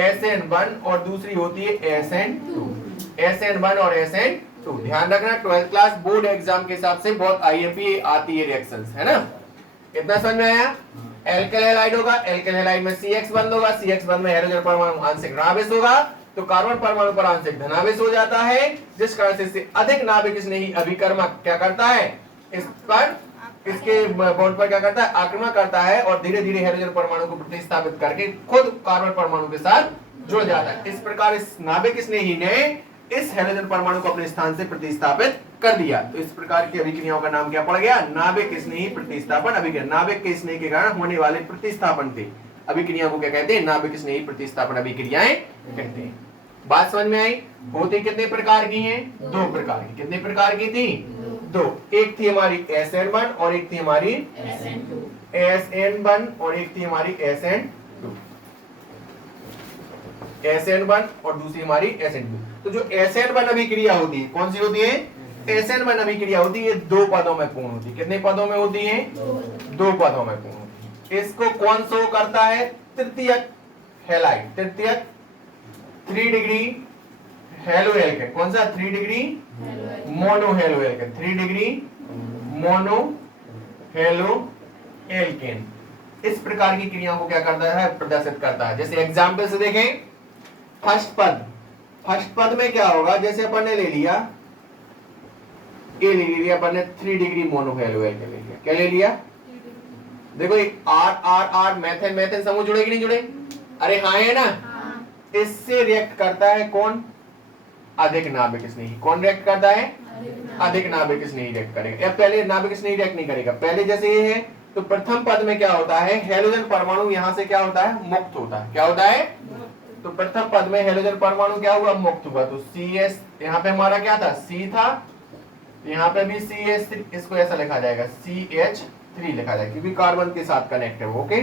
SN1 और दूसरी होती है SN2। SN1 और SN2 ध्यान रखना, 12th क्लास बोर्ड एग्जाम के हिसाब से बहुत IMP आती है रिएक्शंस, है ना? इतना समझ में आया? एल्किल हैलाइड होगा, एल्किल हैलाइड में CX बंद होगा, CX बंद में हाइड्रोजन परमाणु आंशिक ऋणावेश होगा तो कार्बन परमाणु पर आंशिक धनावेश हो जाता है, जिस कारण से इससे अधिक नाभिक स्नेही अभिकर्मक क्या करता है? इस पर इसके बॉन्ड पर क्या करता है? आक्रमण करता है और धीरे धीरे हाइड्रोजन परमाणु को प्रतिस्थापित करके खुद कार्बन परमाणु के साथ जुड़ जाता है। इस प्रकार इस नाभिक स्नेही ने इस हाइड्रोजन परमाणु को अपने स्थान से प्रतिस्थापित कर दिया। तो इस प्रकार की अभिक्रियाओं का नाम क्या पड़ गया? नाभिक स्नेही प्रतिस्थापन अभिक्रिया। नाभिक के स्नेह के कारण होने वाले प्रतिस्थापन थे अभिक्रिया को क्या कहते हैं? नाभिक स्नेही प्रतिस्थापन अभिक्रियाएं कहते हैं। बात समझ में आई? होती कितने प्रकार की हैं? 2 प्रकार की। कितने प्रकार की थी? 2। एक थी हमारी SN1 और एक थी हमारी SN1 और एक थी हमारी SN2। SN1 और दूसरी हमारी SN2। तो जो SN1 अभिक्रिया होती है कौन सी होती है? SN1 अभिक्रिया होती है 2 पदों में पूर्ण होती है। कितने पदों में होती है? 2 पदों में पूर्ण होती है। इसको कौन शो करता है? तृतीयक हैलाइड, तृतीयक 3 डिग्री हेलो एल्केन। कौन सा? 3 degree mono halo alkene. 3 degree mono halo alkene इस प्रकार की क्रियाओं को क्या करता है? प्रदर्शित करता है। जैसे एग्जाम्पल से देखें, फर्स्ट पद में क्या होगा? जैसे अपन ने ले लिया ए ले लिया अपन ने 3 डिग्री मोनो हेलो एल्केन ले लिया। क्या ले लिया? देखो R मेथेन मेथेन समूह जुड़े कि नहीं जुड़े? अरे हाँ है ना? इससे रिएक्ट करता है कौन? अधिक नाभिक स्नेही। कौन रिएक्ट करता है? अधिक नाभिक स्नेही रिएक्ट करेगा। या पहले नाभिक स्नेही रिएक्ट नहीं करेगा। पहले जैसे ये है तो प्रथम पद में क्या होता है? हेलोजन परमाणु यहां से क्या होता है? मुक्त होता है। क्या होता है? तो प्रथम पद में हेलोजन परमाणु क्या हुआ? मुक्त हुआ। तो CS यहाँ पे हमारा क्या था? C था, यहाँ पे भी CH3, इसको ऐसा लिखा जाएगा CH3 लिखा जाएगा क्योंकि कार्बन के साथ कनेक्ट है। ओके,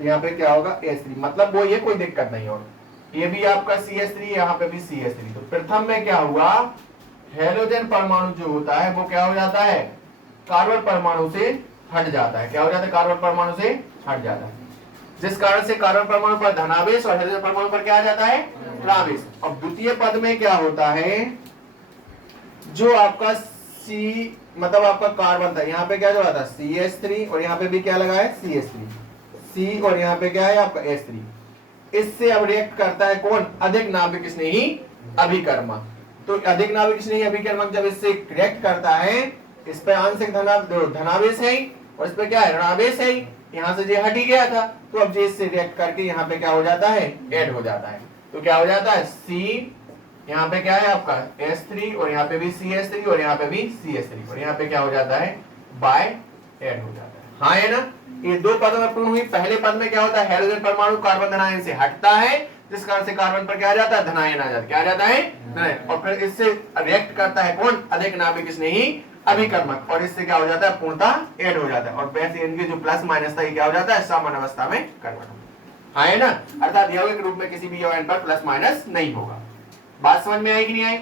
यहाँ पे क्या होगा? H3, मतलब वो ये कोई दिक्कत नहीं। और ये भी आपका CH3, यहाँ पे भी CH3। तो प्रथम में क्या हुआ? हेलोजन परमाणु जो होता है वो क्या हो जाता है? कार्बन परमाणु से हट जाता है। क्या हो जाता है? कार्बन परमाणु से हट जाता है, जिस कारण से कार्बन परमाणु पर धनावेश और हाइड्रोजन परमाणु पर क्या आ जाता है? ऋणावेश। अब द्वितीय पद में क्या होता है? जो आपका C मतलब आपका कार्बन था, यहाँ पे क्या जो आता है? CH3 और यहाँ पे भी क्या लगा है? CH3। C और यहाँ पे क्या है? आपका H3। इससे अब रिएक्ट करता है कौन? अधिक नाभिक स्नेही अभिकर्मक। तो अधिक नाभिक स्नेही अभिकर्मक जब इससे रिएक्ट करता है, इस पे आंशिक धनावेश है और इस पे क्या है? ऋणावेश है। यहाँ से जो हट ही गया था तो अब जो इससे रिएक्ट करके यहाँ पे क्या हो जाता है? ऐड हो जाता है। तो क्या हो जाता है? C यहाँ पे क्या है आपका S3 और यहाँ पे भी CH3 और यहाँ पे भी CH3 और यहाँ पे क्या हो जाता है बाय ऐड हो जाता है। हाँ है ना, ये दो पदों में पूर्ण हुई। पहले पद में क्या होता है हाइड्रोजन परमाणु कार्बन धनायन से हटता है, जिस कारण से कार्बन पर क्या आ जाता है धनायन आ जाता है। क्या आ जाता है धनायन, और फिर इससे रिएक्ट करता है कौन अधिक नाभिक स्नेही अभिकर्मक और इससे क्या हो जाता है पूर्णतः ऐड हो जाता है और वैसे इनके जो प्लस माइनस था ये क्या हो जाता है समान अवस्था में कन्वर्ट हो। हाँ है ना, अर्थात यौगिक रूप में किसी भी यौगिक पर प्लस माइनस नहीं होगा। बात समझ में आई कि नहीं आई?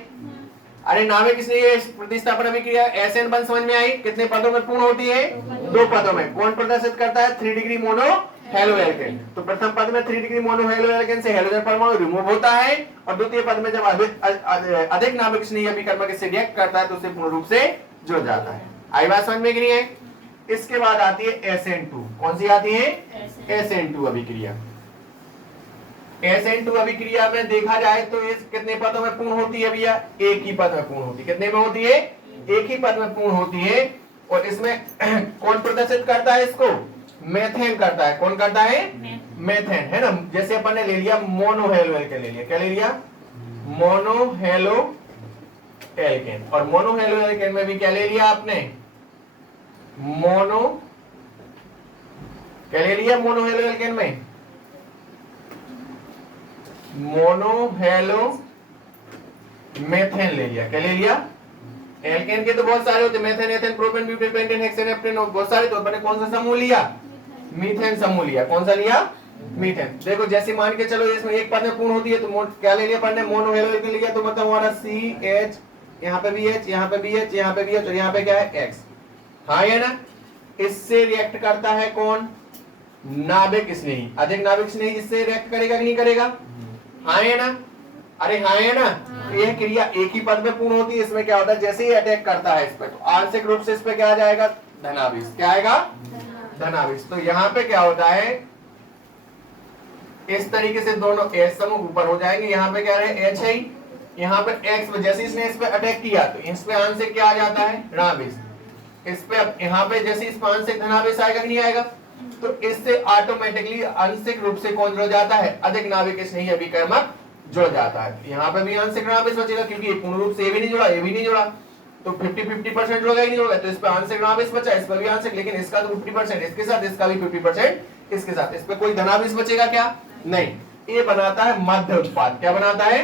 अरे नाभिक स्नेही प्रतिस्थापन अभिक्रिया SN1 समझ में आई? कितने पदों में पूर्ण होती है? दो पदों में। कौन प्रदर्शित करता है 3 डिग्री मोनो हेलो एल्केन। तो प्रथम पद में 3 डिग्री मोनो हेलो एल्केन से हेलोजन परमाणु रिमूव होता है और द्वितीय पद में जब अधिक नाभिक स्नेही अभिकर्मक इससे रिएक्ट करता है तो उसे पूर्ण रूप से जुड़ जाता है। आई बात समझ में कि नहीं है? इसके बाद आती है SN2। कौन सी आती है? SN2 अभिक्रिया। SN2 अभिक्रिया में देखा जाए तो इस कितने पदों में पूर्ण होती है भैया? एक ही पद में पूर्ण होती है। कितने में होती है? एक ही पद में पूर्ण होती है और इसमें कौन प्रदर्शित करता है इसको? मेथेन करता है। कौन करता है? मेथेन, है ना। जैसे अपन ने ले लिया मोनोहेलो एल्केन ले लिया। क्या ले लिया? मोनोहेलो एल्केन। और मोनोहेलो एल्केन में भी क्या ले लिया आपने? क्या ले लिया मोनोहेलो एल्केन में? मोनोहेलो मेथेन ले लिया। क्या ले लिया? एल्केन के तो बहुत सारे होते, methane, ethane, propane, butane, pentane, hexane, heptane, बहुत सारे। तो अपने कौन सा समूह लिया? मीथेन समूह लिया। कौन सा लिया? मीथेन। देखो जैसे मान के चलो इसमें एक पद में पूर्ण होती है तो क्या ले लिया अपन ने? मोनोहेलो एल्केन लिया तो मतलब हमारा CH, यहाँ पे भी H, यहाँ पे भी H, यहाँ पे भी H और यहाँ पे क्या है X। हाँ है ना। इससे रिएक्ट करता है कौन? नाभिक स्नेही। अधिक नाभिक स्नेही इससे रिएक्ट करेगा कि नहीं करेगा? हाँ है ना। अरे हाँ है ना। तो यह क्रिया एक ही पद में पूर्ण होती है। इसमें क्या होता है जैसे ही अटैक करता है इस पर तो आंशिक रूप से इस पे क्या आ जाएगा? धनाभिष। क्या आएगा? धनाभिष। तो यहाँ पे क्या होता है इस तरीके से दोनों H समूह ऊपर हो जाएंगे। यहाँ पे क्या रहे H है, यहाँ पे X, जैसे इसने इस पे अटैक किया तो इस पे आंशिक क्या आ जाता है? ऋणाभिष। इस पे अब यहाँ पे जैसे इस पे आंशिक धनाभिष आएगा कि नहीं आएगा? तो इससे ऑटोमेटिकली आंशिक रूप से कौन जुड़ जाता है? अधिक नाभिक स्नेही अभिकर्मक जुड़ जाता है। यहाँ पे भी आंशिक ऋणाभिष बचेगा क्योंकि पूर्ण रूप से ये भी नहीं जुड़ा, ये भी नहीं जुड़ा, तो 50-50% जुड़ेगा ही नहीं जुड़ेगा। तो इस पे आंशिक ऋणाभिष बचा, इस पर भी आंशिक, लेकिन इसका तो 50% इसके साथ, इसका भी 50% इसके साथ। इस पे कोई धनाभिष बचेगा क्या? नहीं। ये बनाता है मध्य उत्पाद। क्या बनाता है?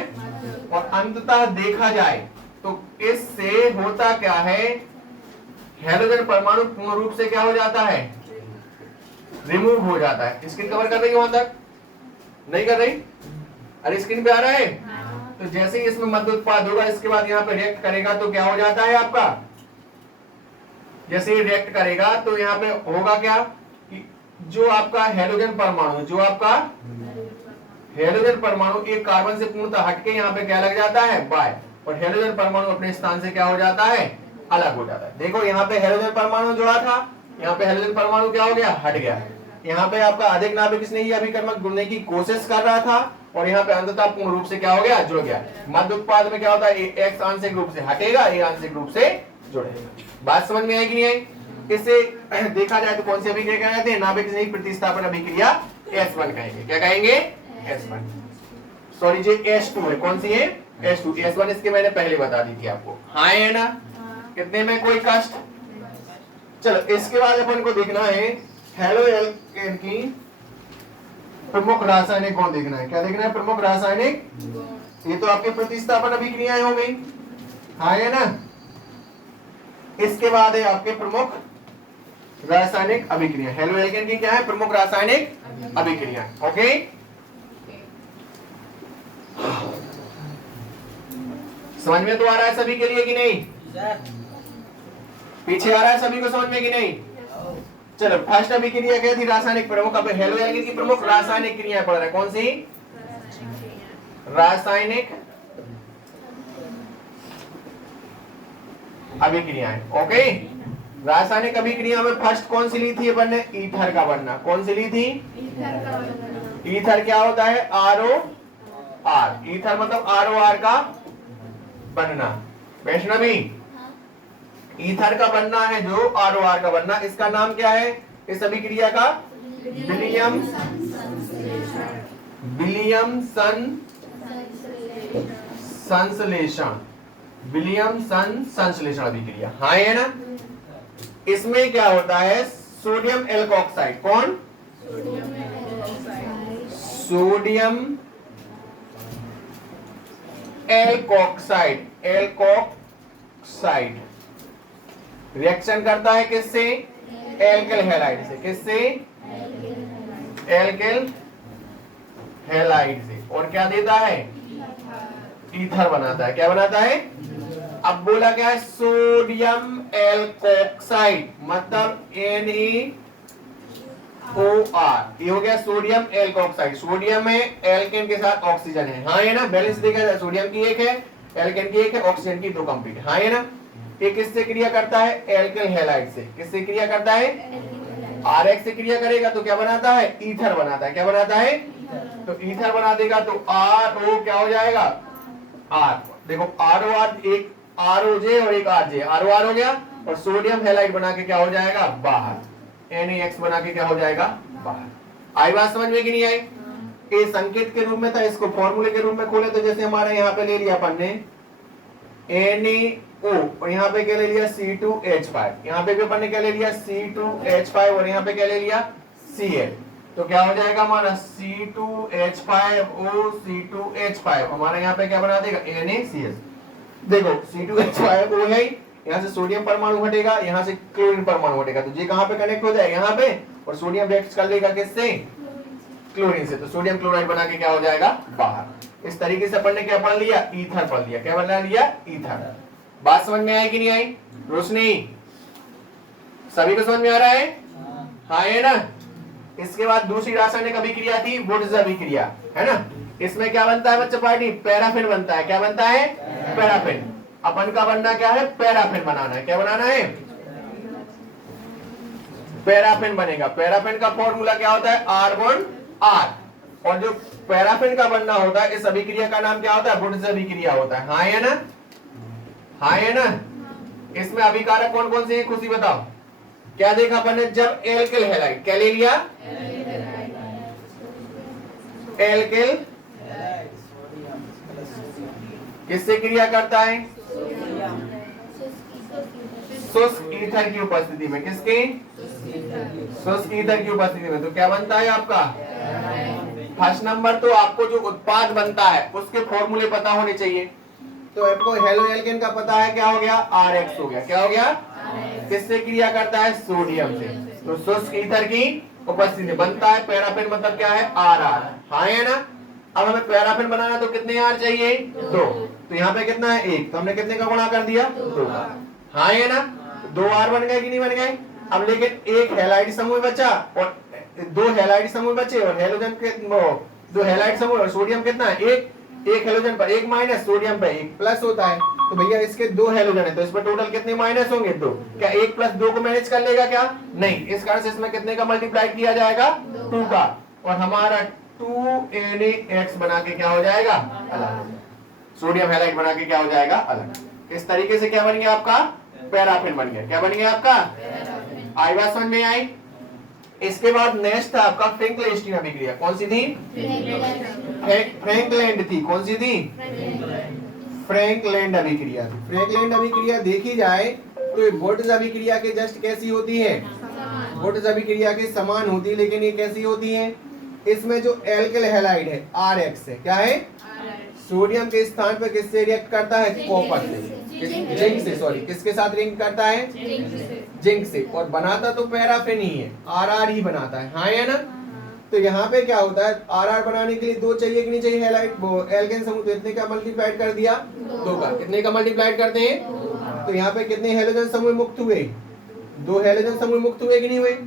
और अंततः देखा जाए तो इससे होता क्या है? हेलोजन परमाणु पूर्ण रूप से क्या हो जाता है? रिमूव हो जाता है। स्क्रीन कवर कर रही है वहां तक? नहीं कर रही? अरे स्क्रीन पे आ रहा है? तो जैसे ही इसमें मध्य उत्पाद होगा इसके बाद यहाँ पे रिएक्ट करेगा तो क्या हो जाता है आपका? जैसे ही रिएक्ट करेगा तो यहाँ पे होगा क्या कि जो आपका हेलोजन परमाणु, जो आपका हेलोजन परमाणु एक कार्बन से पूर्णतः हटके यहाँ पे क्या लग जाता है? बाय। और हेलोजन परमाणु अपने स्थान से क्या हो जाता है? अलग हो जाता है। देखो यहाँ पे हेलोजन परमाणु जुड़ा था, यहाँ पे हेलोजन परमाणु क्या हो गया? हट गया। यहाँ पे आपका अधिक नाभिक स्नेही अभिकर्मक जुड़ने की कोशिश कर रहा था और यहाँ पे अंततः पूर्ण रूप से क्या हो गया? जुड़ गया। मध्य उत्पाद में क्या होता है? X आंशिक रूप से हटेगा, ये आंशिक रूप से जुड़ेगा। बात समझ में आई कि नहीं आई? इससे देखा जाए तो कौन सी अभिक्रिया कहते हैं? नाभिक स्नेही प्रतिस्थापन अभिक्रिया S1 कहेंगे। क्या कहेंगे? S1। सॉरी जी S2 है। कौन सी है? S2। S1 इसके मैंने पहले बता दी थी आपको। हाँ है ना। कितने में कोई कष्ट? चलो इसके बाद अपन को देखना है हेलो एल्केन की प्रमुख रासायनिक गुण देखना है। क्या देखना है? प्रमुख रासायनिक। ये तो आपके प्रतिस्थापन अभिक्रियाएं हो गई। हाँ है ना। इसके बाद है आपके प्रमुख रासायनिक अभिक्रिया। हेलो एल्केन की क्या है? प्रमुख रासायनिक अभिक्रिया। ओके, समझ में तो आ रहा है सभी के लिए कि नहीं? पीछे आ रहा है सभी को समझ में कि नहीं? चलो फर्स्ट अभिक्रिया क्या थी? रासायनिक प्रमुख। अब हेलो एल्केन की प्रमुख रासायनिक क्रियाएं पढ़ रहे हैं। कौन सी? रासायनिक अभिक्रियाएं। ओके, रासायनिक अभिक्रिया में फर्स्ट कौन सी ली थी अपन ने? ईथर का बनना। कौन सी ली थी? ईथर क्या होता है? ROR। ईथर मतलब ROR का बनना। वैष्णवी, ईथर का बनना है जो ROR का बनना, इसका नाम क्या है इस अभिक्रिया का? विलियमसन संश्लेषण, विलियमसन संश्लेषण अभिक्रिया, हाँ है ना। इसमें क्या होता है, सोडियम एल्कोक्साइड, कौन, सोडियम एल्कोक्साइड, एल्कोक्साइड रिएक्शन करता है किससे, एल्किल हैलाइड से, किससे, एल्किल हैलाइड से, और क्या देता है, ईथर बनाता है, क्या बनाता है। अब बोला क्या है, सोडियम एल्कोक्साइड मतलब NeOR, ये हो गया सोडियम एल्कोक्साइड। सोडियम है, एल्केन के साथ ऑक्सीजन है, हाँ है ना, बैलेंस देखा जाए, सोडियम की एक है, एल्केन की एक है, ऑक्सीजन की दो कंप्लीट, हाँ है ना। ये किससे क्रिया करता है, एल्किल हैलाइड से, किससे क्रिया करता है, RX से क्रिया करेगा तो क्या बनाता है, ईथर बनाता है, क्या बनाता है, तो ईथर बना देगा तो RO क्या हो जाएगा, R, देखो ROR, एक ROJ और एक RJ, ROR हो गया, और सोडियम हैलाइड बना के क्या हो जाएगा बाहर, NaX बना के क्या हो जाएगा बाहर। आई बात समझ में कि नहीं आई। ये संकेत के रूप में था, इसको फॉर्मूले के रूप में खोले तो जैसे हमारे यहाँ पे ले लिया अपन ने NaO, और यहाँ पे क्या ले लिया C2H5, यहाँ पे भी अपन ने क्या ले लिया C2H5, और यहाँ पे क्या ले लिया Cl, तो क्या हो जाएगा हमारा C2H5O C2H5, हमारा यहाँ पे क्या बना देगा NaCl। देखो C2H5O है, यहाँ से सोडियम परमाणु हटेगा, यहाँ से क्लोरीन परमाणु हटेगा, तो ये कहाँ पे कनेक्ट हो जाएगा, यहाँ पे, और सोडियम रिएक्ट कर लेगा किससे, क्लोरीन से, तो सोडियम क्लोराइड बना के क्या हो जाएगा बाहर। इस तरीके से अपन ने क्या पढ़ लिया, ईथर पढ़ लिया, क्या बना लिया, ईथर। बात समझ में आई कि नहीं आई, रोशनी, सभी को समझ में आ रहा है, हाँ है ना। इसके बाद दूसरी रासायनिक अभिक्रिया थी वुड्स अभिक्रिया, है ना। इसमें क्या बनता है बच्चा पार्टी, पैराफिन बनता है, क्या बनता है, पैराफिन। अपन का बनना क्या है, पैराफिन बनाना है, क्या बनाना है, पैराफिन बनेगा। पैराफिन का फॉर्मूला क्या होता है, R1R, और जो पैराफिन का बनना होता है इस अभिक्रिया का नाम क्या होता है, वुड्स अभिक्रिया होता है, हाँ है ना, हाँ है ना। इसमें अभिकारक कौन कौन से हैं, खुशी बताओ। क्या देखा अपन ने, जब एल्किल हैलाइड, क्या ले लिया, एल्किल किससे क्रिया करता है, शुष्क ईथर की उपस्थिति में, किसके, शुष्क ईथर की उपस्थिति में, तो क्या बनता है आपका, फर्स्ट नंबर तो आपको जो उत्पाद बनता है उसके फॉर्मूले पता होने चाहिए। तो आपको हेलो एल्केन का पता है, क्या हो गया, RX हो गया, क्या हो गया, किससे क्रिया करता है, सोडियम से, तो शुष्क ईथर की उपस्थिति बनता है। पैराफिन मतलब क्या है, RR, हाँ है ना। अब हमें पैराफिन बनाना तो कितने R चाहिए, 2, तो यहाँ पे कितना है 1, तो हमने कितने का गुणा कर दिया, 2 का, हाँ है ना। 2 R बन गए कि नहीं बन गए। अब लेकिन एक हैलाइड समूह बचा और 2 हैलाइड समूह बचे, और हैलोजन के 2 हैलाइड समूह, और सोडियम कितना है, एक हैलोजन पर 1 माइनस, सोडियम पर 1 प्लस होता है, तो भैया इसके 2 हैलोजन है, तो इस पर टोटल कितने माइनस होंगे, 2। क्या 1 प्लस 2 को मैनेज कर लेगा क्या, नहीं, इस कारण से इसमें कितने का मल्टीप्लाई किया जाएगा, 2 का, और हमारा 2NaX बना के क्या हो जाएगा अलग, सोडियम हैलाइड बना के क्या हो जाएगा अलग। इस तरीके से क्या बन गया आपका, पैराफिन बन गया, क्या बन गया आपका, आई बात समझ में आई। इसके बाद नेक्स्ट था आपका फ्रैंकलिन अभिक्रिया, कौन सी थी, फ्रैंकलैंड थी, कौन सी थी, फ्रैंकलैंड अभिक्रिया थी। फ्रैंकलैंड अभिक्रिया देखी जाए तो वुड्स अभिक्रिया के जस्ट कैसी होती है, वुड्स अभिक्रिया के समान होती है, लेकिन ये कैसी होती है, इसमें जो एल्किल हैलाइड है RX है, क्या है, सोडियम के स्थान पर किससे रिएक्ट करता है, कॉपर से, जिंक से, सॉरी, किसके साथ रिएक्ट करता है, जिंक से, और बनाता तो पैराफिन ही है, RR ही बनाता है, हाँ है ना। तो यहाँ पे क्या होता है, RR बनाने के लिए 2 चाहिए कि नहीं चाहिए हैलाइड, वो एल्केन समूह, तो इतने का मल्टीप्लाइड कर दिया, 2 का, कितने का मल्टीप्लाइड करते हैं, तो यहाँ पे कितने हैलोजन समूह मुक्त हुए, 2 हैलोजन समूह मुक्त हुए कि नहीं हुए,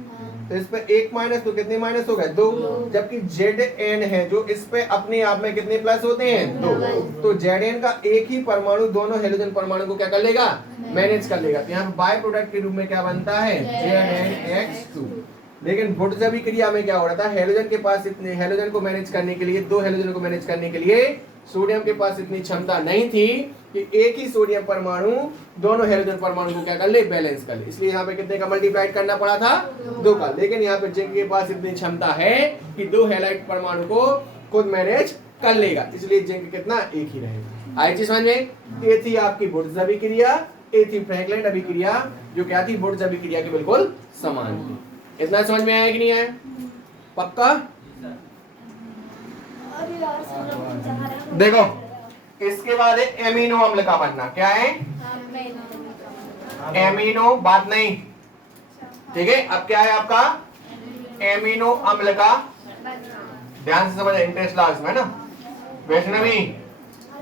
तो इस पे 1 माइनस, तो कितने माइनस हो गए, 2, जबकि Zn है जो इस पे अपने आप में कितने प्लस होते हैं, 2, तो Zn का एक ही परमाणु दोनों हैलोजन परमाणु को क्या कर लेगा, मैनेज कर लेगा, तो यहाँ बाय प्रोडक्ट के रूप में क्या बनता है, ZnX2। लेकिन वुड्स अभिक्रिया में क्या हो रहा था, हैलोजन के पास इतने, हैलोजन को मैनेज करने के लिए, 2 हैलोजन को मैनेज करने के लिए सोडियम के पास इतनी क्षमता नहीं थी कि एक ही सोडियम परमाणु दोनों हैलोजन परमाणु को क्या कर ले, बैलेंस कर ले, इसलिए यहाँ पे कितने का मल्टीप्लाइड करना पड़ा था, 2 का। लेकिन यहाँ पे जिंक के पास इतनी क्षमता है कि 2 हैलाइड परमाणु को खुद मैनेज कर लेगा, इसलिए जिंक कितना, एक ही रहेगा। आई चीज समझ में? ये थी आपकी वुड्स अभिक्रिया, ये थी फ्रैंकलिन अभिक्रिया, जो क्या थी वुड्स अभिक्रिया के बिल्कुल समान थी। इतना समझ में आया कि नहीं आया? पक्का? देखो इसके बाद है एमिनो अम्ल का बनना। क्या है? एमिनो, बात नहीं, ठीक है। अब क्या है आपका? एमिनो अम्ल का, ध्यान से समझ, इंटरेस्ट ला इसमें ना वैष्णवी।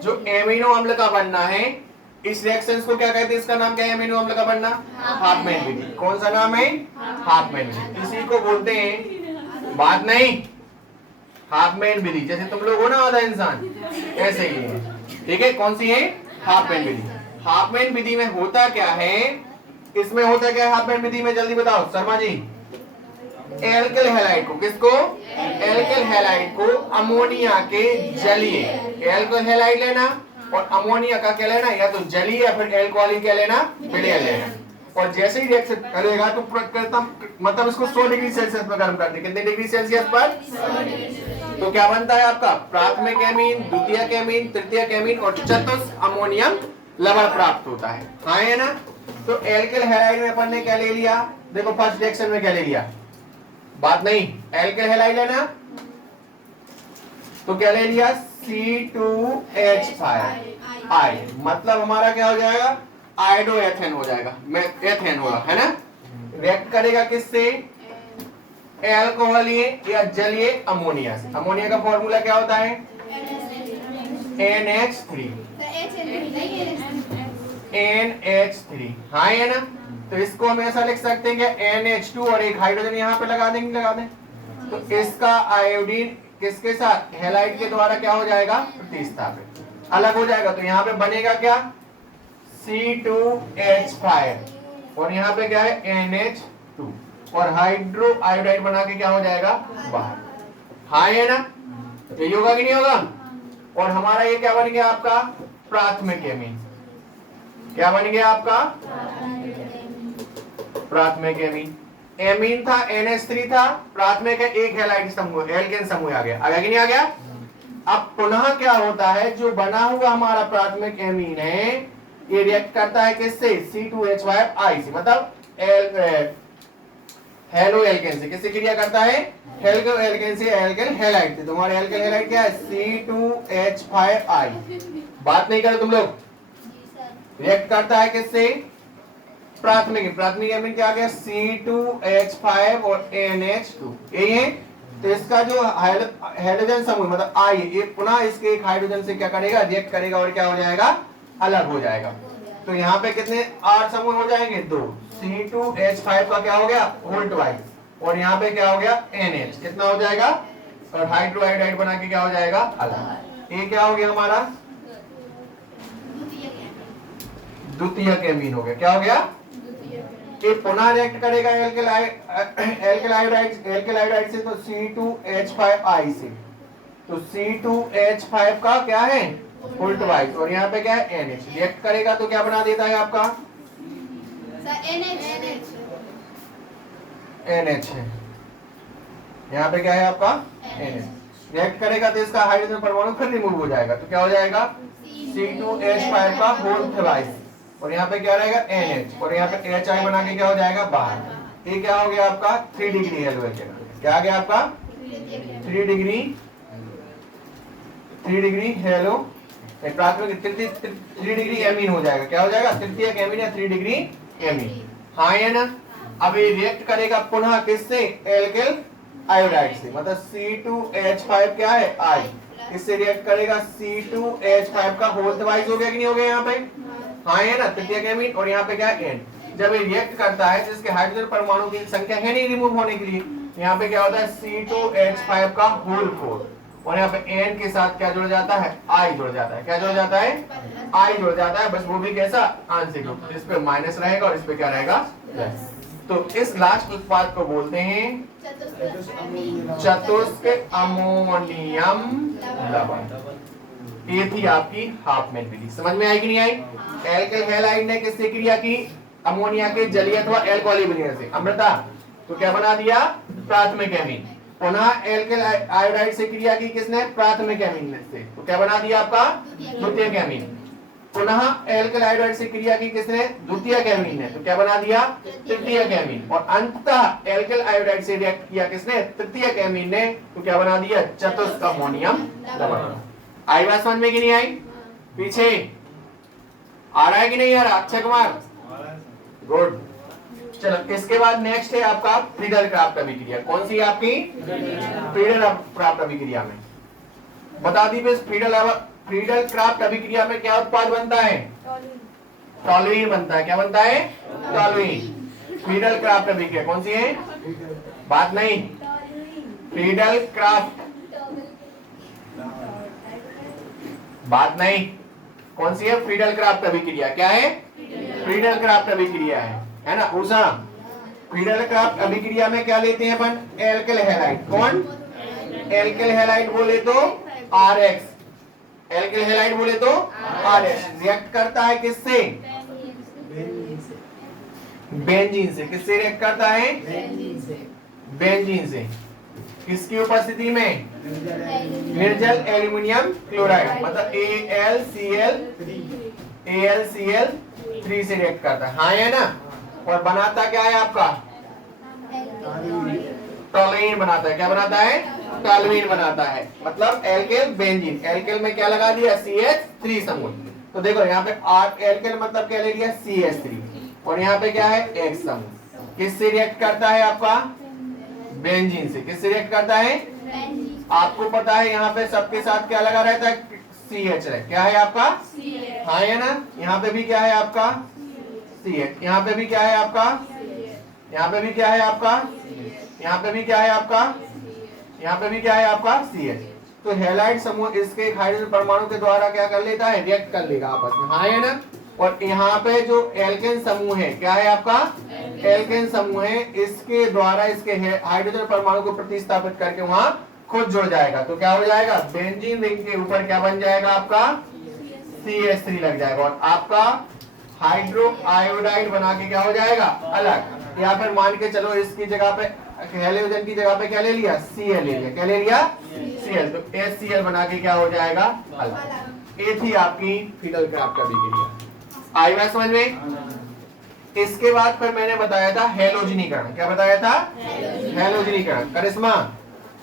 जो एमिनो अम्ल का बनना है, इस रिएक्शंस को क्या कहते हैं? इसका नाम क्या है एमिनो अम्ल का बनना? हाफमैन विधि। कौन सा नाम है? हाफमैन विधि। इसी को बोलते हैं, बात नहीं, हाफमैन विधि। जैसे तुम लोग हो ना आधा इंसान, ऐसे ही है, ठीक है। कौन सी है? हाफमैन विधि। हाफमैन विधि में होता क्या है? इसमें होता क्या है हाफमैन विधि में? जल्दी बताओ शर्मा जी। एल्किल हैलाइड को, किसको? एल्किल हैलाइड को अमोनिया के जलीय, एल्किल हैलाइड लेना और अमोनिया का क्या लेना? या तो जलीय या फिर एल्कोहलिक क्या लेना? विलयन लेना। और जैसे ही रिएक्शन करेगा तो मतलब इसको 100 डिग्री सेल्सियस पर गर्म कर दे। कितने डिग्री सेल्सियस पर? 100 डिग्री। तो क्या बनता है आपका? प्राथमिक एमीन, द्वितीयक एमीन, तृतीयक एमीन और चतुर्थ अमोनियम लवण प्राप्त होता है। हाँ है ना? तो एल्किल हैलाइड में अपन ने क्या ले लिया? देखो फर्स्ट रिएक्शन में क्या ले लिया? बात नहीं, एल्किल हैलाइड है ना, तो क्या ले लिया? C2H5 I, मतलब हमारा क्या हो जाएगा? आयोडो एथेन हो जाएगा, एथेन होगा, है ना। रिएक्ट करेगा किससे? एल्कोहलीय या जलीय अमोनिया से। अमोनिया का फॉर्मूला क्या होता है? NH3। NH3, हाँ है ना। तो इसको हम ऐसा लिख सकते हैं कि NH2 और एक हाइड्रोजन यहाँ पे लगा देंगे, लगा दें तो इसका आयोडीन किसके साथ? हैलाइड के द्वारा क्या हो जाएगा? प्रतिस्थापित, अलग हो जाएगा। तो यहाँ पे बनेगा क्या? C2H5 और यहाँ पे क्या है? NH2 और हाइड्रो आयोडाइड बना के क्या हो जाएगा? बाहर। हाँ है ना? यही होगा कि नहीं होगा? और हमारा ये क्या बन गया आपका? प्राथमिक एमीन। क्या बन गया आपका? प्राथमिक एमीन। एमीन था, NH3 था, प्राथमिक है, एक हैलाइड समूह, एल्केन समूह आ गया। आ गया कि नहीं आ गया? अब पुनः क्या होता है? जो बना हुआ हमारा प्राथमिक एमीन है, ये रिएक्ट करता है किससे? C2H5I से, मतलब हेलो एल्केन से। किससे क्रिया करता है? हेलो एल्केन से एल्केन हैलाइड से। तुम्हारे एल्केन हैलाइड क्या है? C2H5I। बात नहीं करे तुम लोग। रिएक्ट करता है किससे? प्राथमिक, प्राथमिक एमीन क्या आ गया? C2H5 और NH2, यही है। तो इसका जो हाइड्रोजन समूह मतलब I, ये पुनः इसके एक हाइड्रोजन से क्या करेगा? रिएक्ट करेगा और क्या हो जाएगा? अलग हो जाएगा। तो यहाँ पे कितने R समूह हो जाएंगे? 2। C2H5 का क्या हो गया? Whole twice. और यहाँ पे क्या हो गया? NH कितना हो जाएगा? और हाइड्रोआइडाइड बना के क्या हो जाएगा? अलग। ये क्या हो गया हमारा? द्वितीयक एमीन हो गया। क्या हो गया? ये पुनः रिएक्ट करेगा एल्किल आयोडाइड से, तो C2H5I से। तो C2H5 का क्या है? फुल ट्वाइस और यहाँ पे क्या है? NH। रिएक्ट करेगा तो क्या बना देता है आपका? NH है। यहाँ पे क्या है आपका? NH। रिएक्ट करेगा तो इसका हाइड्रोजन परमाणु फिर रिमूव हो जाएगा। तो क्या हो जाएगा? C2H5 का होल ट्वाइस और यहाँ पे क्या रहेगा? NH और यहाँ पे HI बना के क्या हो जाएगा? बाहर। ये क्या हो गया आपका? 3 डिग्री हेलो एल्केन। क्या आ गया आपका? 3 डिग्री हेलो प्राथमिक 3 डिग्री एमीन हो जाएगा। क्या हो जाएगा? तृतीयक एमीन या 3 डिग्री एमीन। हाँ है ना? अब ये रिएक्ट करेगा पुनः किससे? एल्किल आयोडाइड से, मतलब C2H5 क्या है? I। इससे रिएक्ट करेगा C2H5 का होल ट्वाइस हो गया कि नहीं हो गया यहाँ पे? हाँ है ना? तृतीयक एमीन और यहाँ पे क्या है? N। जब ये रिएक्ट करता है जिसके हाइड्रोजन परमाणु की संख्या है नहीं रिमूव होने के लिए, यहाँ पे क्या होता है? C2H5 का होल 4 और यहाँ पे N के साथ क्या जुड़ जाता है? I जुड़ जाता है। क्या जुड़ जाता है? I जुड़ जाता है, बस वो भी कैसा? आंशिक रूप। इस पे माइनस रहेगा और इस पे क्या रहेगा? प्लस। तो इस लास्ट उत्पाद को बोलते हैं चतुष्क अमोनियम लवण। ये थी आपकी हाफमैन विधि। समझ में आई कि नहीं आई? एल्किल हैलाइड ने किससे क्रिया की? अमोनिया के जलीय अथवा एल्कोहलिक विलयन से। अमृता तो क्या बना दिया? प्राथमिक एमीन। पुनः एल्किल आयोडाइड से क्रिया की किसने? प्राथमिक एमीन से, तो क्या बना दिया आपका? द्वितीयक एमीन। पुनः एल्किल आयोडाइड से क्रिया की किसने? द्वितीयक एमीन ने, तो क्या बना दिया? तृतीयक एमीन। और अंततः एल्किल आयोडाइड से रिएक्ट किया किसने? तृतीयक एमीन ने, तो क्या बना दिया? चतुस्क अमोनियम लवण। आई बात समझ में कि नहीं आई? पीछे आ रहा है कि नहीं आ रहा? अक्षय कुमार, गुड। चलो इसके बाद नेक्स्ट है आपका फ्रीडल क्राफ्ट अभिक्रिया। कौन सी है आपकी? फ्रीडल क्राफ्ट अभिक्रिया में बता दी बस, फ्रीडल क्राफ्ट अभिक्रिया में क्या उत्पाद बनता है? टॉलुइन बनता है। क्या बनता है? टॉलुइन। फ्रीडल क्राफ्ट अभिक्रिया कौन सी है? बात नहीं, फ्रीडल क्राफ्ट, बात नहीं, कौन सी है? फ्रीडल क्राफ्ट अभिक्रिया। क्या है? फ्रीडल क्राफ्ट अभिक्रिया है ना उषा? फ्रीडल क्राफ्ट अभिक्रिया में क्या लेते हैं अपन? Alkyl halide. कौन? एल्किल हैलाइड बोले तो RX, एल्किल हैलाइड बोले तो RX रिएक्ट करता है किससे? बेंजीन से। किससे रिएक्ट करता है? बेंजीन से। किसकी उपस्थिति में? निर्जल एल्यूमिनियम क्लोराइड, मतलब AlCl3 से रिएक्ट करता है। हाँ है ना? और बनाता क्या है आपका? टॉलुइन बनाता है। क्या बनाता है? टॉलुइन बनाता है, मतलब एल्किल बेंजीन। एल्किल में क्या लगा दिया? CH3 समूह। तो देखो यहाँ पे एल्किल मतलब क्या ले लिया? CH3, और यहाँ पे क्या है? X समूह। किससे रिएक्ट करता है आपका? बेंजीन से। किससे रिएक्ट करता है? आपको पता है यहाँ पे सबके साथ क्या लगा रहता है? CH है। क्या है आपका? हाँ है ना? यहाँ पे भी क्या है आपका? CH। यहाँ पे भी क्या है आपका? यहाँ पे भी क्या है आपका? यहाँ पे भी क्या है आपका? यहाँ पे भी क्या है आपका? CH। तो हैलाइड समूह इसके हाइड्रोजन परमाणु के द्वारा क्या कर लेता है? रिएक्ट कर लेगा आपस में। हाँ है ना? और यहाँ पे जो एल्केन समूह है, क्या है आपका? एल्केन समूह है, इसके द्वारा इसके हाइड्रोजन परमाणु को प्रतिस्थापित करके वहां खुद जुड़ जाएगा। तो क्या हो जाएगा? बेंजीन रिंग के ऊपर क्या बन जाएगा आपका? CH3 लग जाएगा, और आपका हाइड्रो आयोडाइड बना के क्या हो जाएगा? अलग। या फिर मान के चलो इसकी जगह पे, हैलोजन की जगह पे क्या ले लिया? Cl ले लिया। क्या ले लिया? Cl। तो HCl बना के क्या हो जाएगा? अलग। ये थी आपकी फ्रीडल क्राफ्ट अभिक्रिया। आई बात समझ में? इसके बाद फिर मैंने बताया था हैलोजनीकरण। क्या बताया था? हैलोजनीकरण। करिश्मा,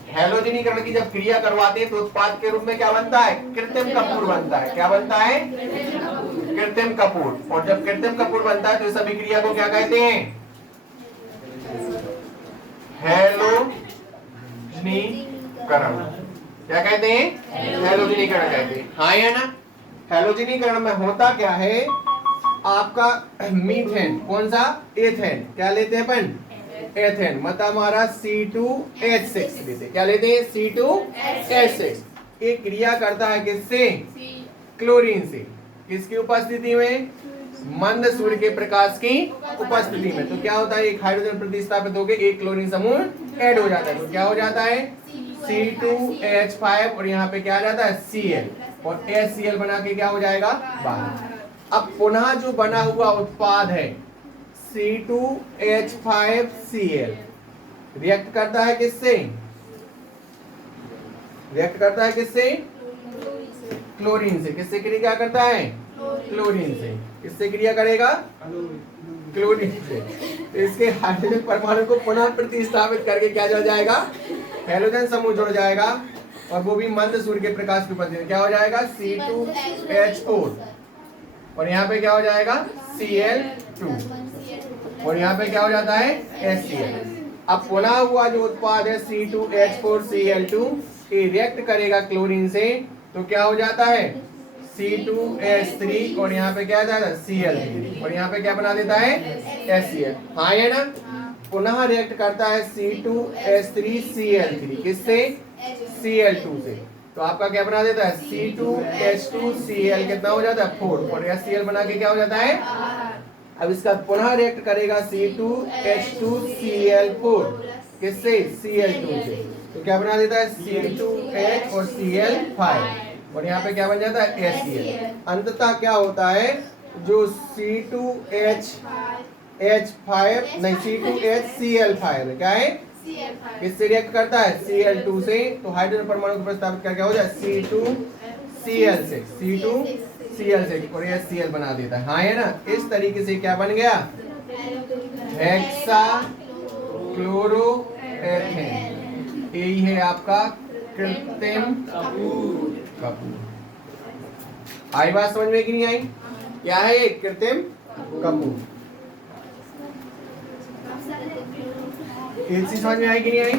हैलोजनीकरण की जब क्रिया करवाते हैं तो उत्पाद के रूप में क्या बनता है? कृत्रिम कपूर बनता है। क्या बनता है? कृत्रिम कपूर। और जब कृत्रिम कपूर बनता है तो इस अभिक्रिया को क्या कहते हैं? हैलोजनीकरण। क्या कहते हैं? हैलोजनीकरण कहते हैं। हाँ है ना? हैलोजनीकरण में होता क्या है? आपका मीथेन, कौन सा? एथेन। क्या लेते हैं अपन? एथेन, मतलब हमारा C2H6 लेते। क्या लेते हैं? C2H6। एक क्रिया करता है किससे? क्लोरीन से। किसकी उपस्थिति में? मंद सूर्य के प्रकाश की उपस्थिति में। तो क्या होता है? एक हाइड्रोजन प्रतिस्थापित होकर एक क्लोरीन समूह ऐड हो जाता है। तो क्या हो जाता है? C2H5, और यहाँ पे क्या आ जाता है? Cl, और HCl बना के क्या हो जाएगा? बाहर। अब पुनः जो बना हुआ उत्पाद है C2H5Cl रिएक्ट करता है किससे? रिएक्ट करता है किससे? क्लोरीन से। किससे क्रिया करता है? क्लोरीन से। किससे क्रिया करेगा? क्लोरीन से। इसके हाइड्रोजन परमाणु को पुनः प्रतिस्थापित करके क्या जुड़ जाएगा? हैलोजन समूह जुड़ जाएगा, और वो भी मंद सूर्य के प्रकाश की उपस्थिति में क्या हो जाएगा? C2H4, और यहाँ पे क्या हो जाएगा? Cl2, और यहाँ पे क्या हो जाता है? HCl। अब पुनः हुआ जो उत्पाद है C2H4Cl2 ये रिएक्ट करेगा क्लोरीन से, तो क्या हो जाता है? C2H3, और यहाँ पे क्या जाएगा? Cl3, और यहाँ पे क्या बना देता है? HCl। हाँ है ना? पुनः रिएक्ट करता है C2H3Cl3 किससे? Cl2 से। तो आपका क्या बना देता है? C2H2Cl कितना हो जाता है? 4, और HCl बना के क्या हो जाता है? अब इसका पुनः रिएक्ट करेगा C2H2Cl4 किससे? Cl2 से। तो क्या बना देता है? C2H और Cl5, और यहाँ पे क्या बन जाता है? HCl। अंततः क्या होता है? जो C2H5 नहीं, C2HCl5 है, क्या है? किससे रिएक्ट करता है? Cl2 से। तो हाइड्रोजन परमाणु को प्रतिस्थापित करके हो जाए C2Cl6, C2Cl6 और ये Cl बना देता है। हाँ है ना। इस तरीके से क्या बन गया? Hexa chloroethane. यही है आपका कृत्रिम कपूर। आई बात समझ में कि नहीं आई? क्या है ये? कृत्रिम कपूर। एक चीज समझ में आई कि नहीं आई?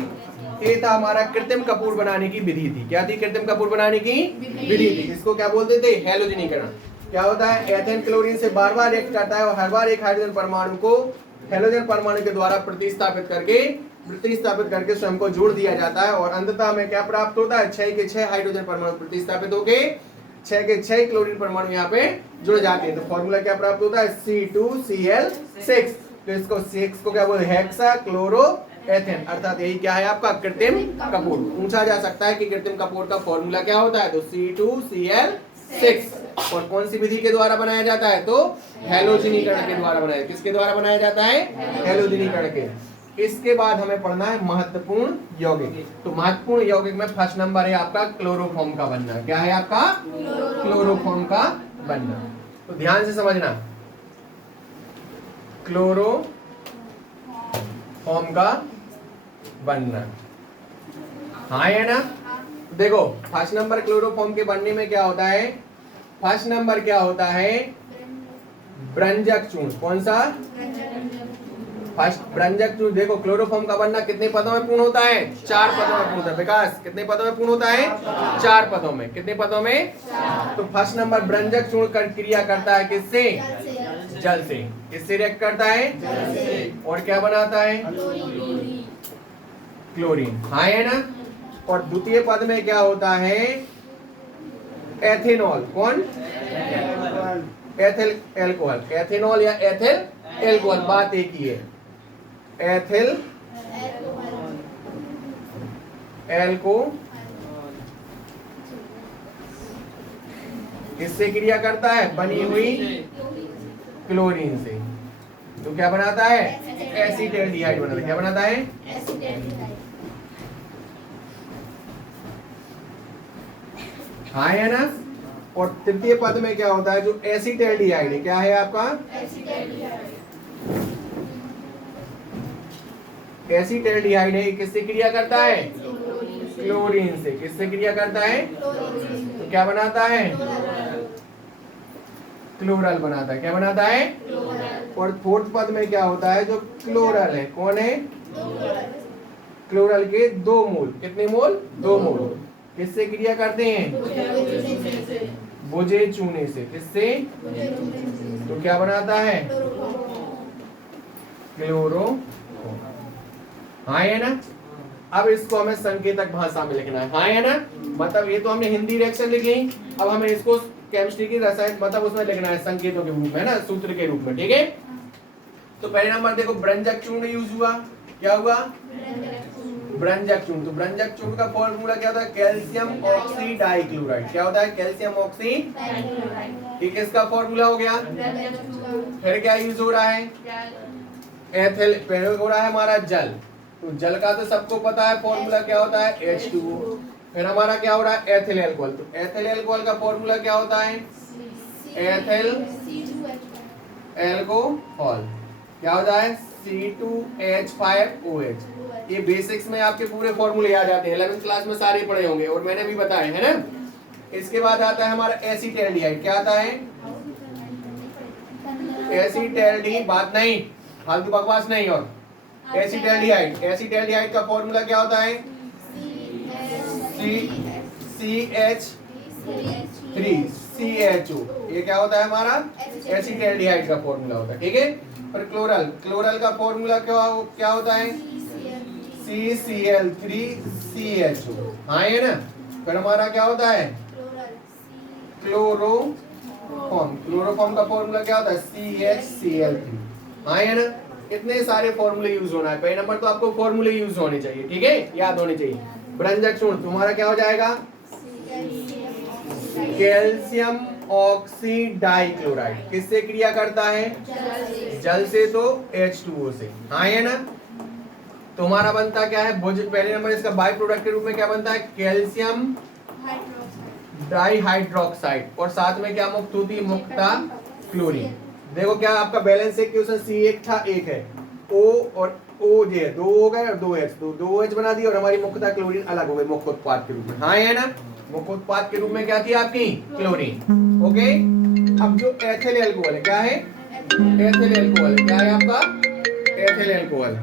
ये था हमारा कृत्रिम कपूर बनाने की विधि थी। क्या थी? कृत्रिम कपूर बनाने की विधि थी। इसको क्या बोलते थे? हैलोजनीकरण। क्या होता है? एथेन क्लोरीन से बार बार रिएक्ट करता है और हर बार एक हाइड्रोजन परमाणु को हैलोजन परमाणु के द्वारा प्रतिस्थापित करके स्वयं को जोड़ दिया जाता है और अंततः हमें क्या प्राप्त होता है? 6 के 6 हाइड्रोजन परमाणु प्रतिस्थापित होके 6 के 6 क्लोरीन परमाणु यहाँ पे जुड़ जाते हैं। तो फॉर्मूला क्या प्राप्त होता है? C2Cl6। तो इसको 6 को क्या बोलते हैं? Hexa chloroethane. अर्थात यही क्या है? आपका कृत्रिम कपूर। पूछा जा सकता है कि कृत्रिम कपूर का फॉर्मूला क्या होता है? तो C2Cl6। और कौन सी विधि के द्वारा बनाया जाता है? तो हैलोजनीकरण के द्वारा बनाया। किसके द्वारा बनाया जाता है? हैलोजनीकरण के। इसके बाद हमें पढ़ना है महत्वपूर्ण यौगिक। तो महत्वपूर्ण यौगिक में फर्स्ट नंबर है आपका क्लोरोफॉर्म का बनना। क्या है आपका? क्लोरोफॉर्म का बनना। तो ध्यान से समझना, क्लोरोफॉर्म का बनना। हाँ है ना। देखो फर्स्ट नंबर क्लोरोफॉर्म के बनने में क्या होता है? फर्स्ट नंबर क्या होता है? ब्रंजक चूर्ण। कौन सा? फर्स्ट ब्रंजक चूर्ण। देखो क्लोरोफॉर्म का बनना कितने पदों में पूर्ण होता है? 4 पदों में पूर्ण होता है। विकास कितने पदों में पूर्ण होता है? 4 पदों में। कितने पदों में? तो फर्स्ट नंबर ब्रंजक चूर्ण कर क्रिया करता है किससे? जल से। किससे रिएक्ट करता है? जल से। और क्या बनाता है? क्लोरीन। हाँ है ना। और द्वितीय पद में क्या होता है? एथेनॉल। कौन? Ethyl alcohol. एथेनॉल या एथिल एल्कोहल, बात एक ही है। एथिल एल्कोहल किससे क्रिया करता है? बनी हुई क्लोरीन से। तो क्या बनाता है? एसीटैल्डिहाइड बनाता है। क्या बनाता है? हाँ है ना। और तृतीय पद में क्या होता है? जो एसीटैल्डिहाइड है। क्या है आपका? एसीटैल्डिहाइड है। किससे क्रिया करता है? क्लोरीन से। किससे क्रिया करता है? तो क्या बनाता है? क्लोरल बनाता है। क्या बनाता है? और फोर्थ पद में क्या होता है? जो क्लोरल है। कौन है? क्लोरल के 2 मोल। कितने मोल? 2 मोल। किससे क्रिया करते हैं? बुझे चूने से। किससे? तो क्या बनाता है? क्लोरो। हाँ है ना। अब इसको हमें संकेतक भाषा में लिखना है। हाँ है ना। मतलब ये तो हमने हिंदी रिएक्शन लिख ली, अब हमें इसको केमिस्ट्री की रसायन मतलब उसमें लिखना है संकेतों के रूप में, है ना, सूत्र के रूप में। ठीक है। तो पहले नंबर देखो ब्रंजक चूर्ण यूज हुआ। क्या हुआ? ब्रंजक चूर्ण। तो ब्रंजक चूर्ण का फॉर्मूला क्या होता है? Calcium oxy dichloride. क्या होता है? Calcium oxy. ठीक है, इसका फॉर्मूला हो गया। फिर क्या यूज हो रहा है? एथिल। पहले हो रहा है हमारा जल। तो जल का तो सबको पता है फॉर्मूला क्या होता है? H2O। फिर हमारा क्या हो रहा है? Ethyl alcohol. तो एथिल एल्कोहल का फॉर्मूला क्या होता है? Ethyl alcohol. क्या होता है? C2H5OH। ये बेसिक्स में आपके पूरे फॉर्मूले याद आते हैं, 11th क्लास में सारे पढ़े होंगे और मैंने भी बताए, है ना। इसके बाद आता है हमारा एसीटैल्डिहाइड। क्या आता है? एसीटैल्डी। बात नहीं, फालतू बकवास नहीं। और एसीटैल्डिहाइड। एसीटैल्डिहाइड का फॉर्मूला क्या होता है? CH3CHO। ये क्या होता है हमारा? एसीटैल्डिहाइड का फॉर्मूला होता है। ठीक है। और क्लोरल। क्लोरल का फॉर्मूला क्या होता है? CCl3CHO। हाँ है ना। फिर हमारा क्या होता है? क्लोरोफॉर्म। क्लोरोफॉर्म का फॉर्मूला क्या होता है? CHCl3। हाँ है ना। इतने सारे फॉर्मूले यूज होना है। पहले नंबर तो आपको फॉर्मूले यूज होने चाहिए। ठीक है, याद होने चाहिए। ब्रंजक चूर्ण तुम्हारा क्या हो जाएगा? Calcium oxy dichloride. किससे क्रिया करता है? जल से। तो H2O से। हाँ है ना। तो हमारा बनता क्या है भुज, पहले नंबर इसका बाई प्रोडक्ट के रूप में क्या बनता है कैल्शियम डाई हाइड्रोक्साइड, और साथ में क्या मुक्त होती है मुक्ता क्लोरीन। देखो क्या आपका बैलेंस है क्वेश्चन सी एक था, एक है ओ और ओ जे दो हो गए और दो एच, दो एच बना दी और हमारी मुक्ता क्लोरीन अलग हो गई मुख्य उत्पाद के रूप में। हाँ है ना, मुख्य उत्पाद के रूप में क्या थी आपकी क्लोरीन। ओके, अब जो एथिल एल्कोहल है क्या है, एथिल एल्कोहल क्या है आपका, एथिल एल्कोहल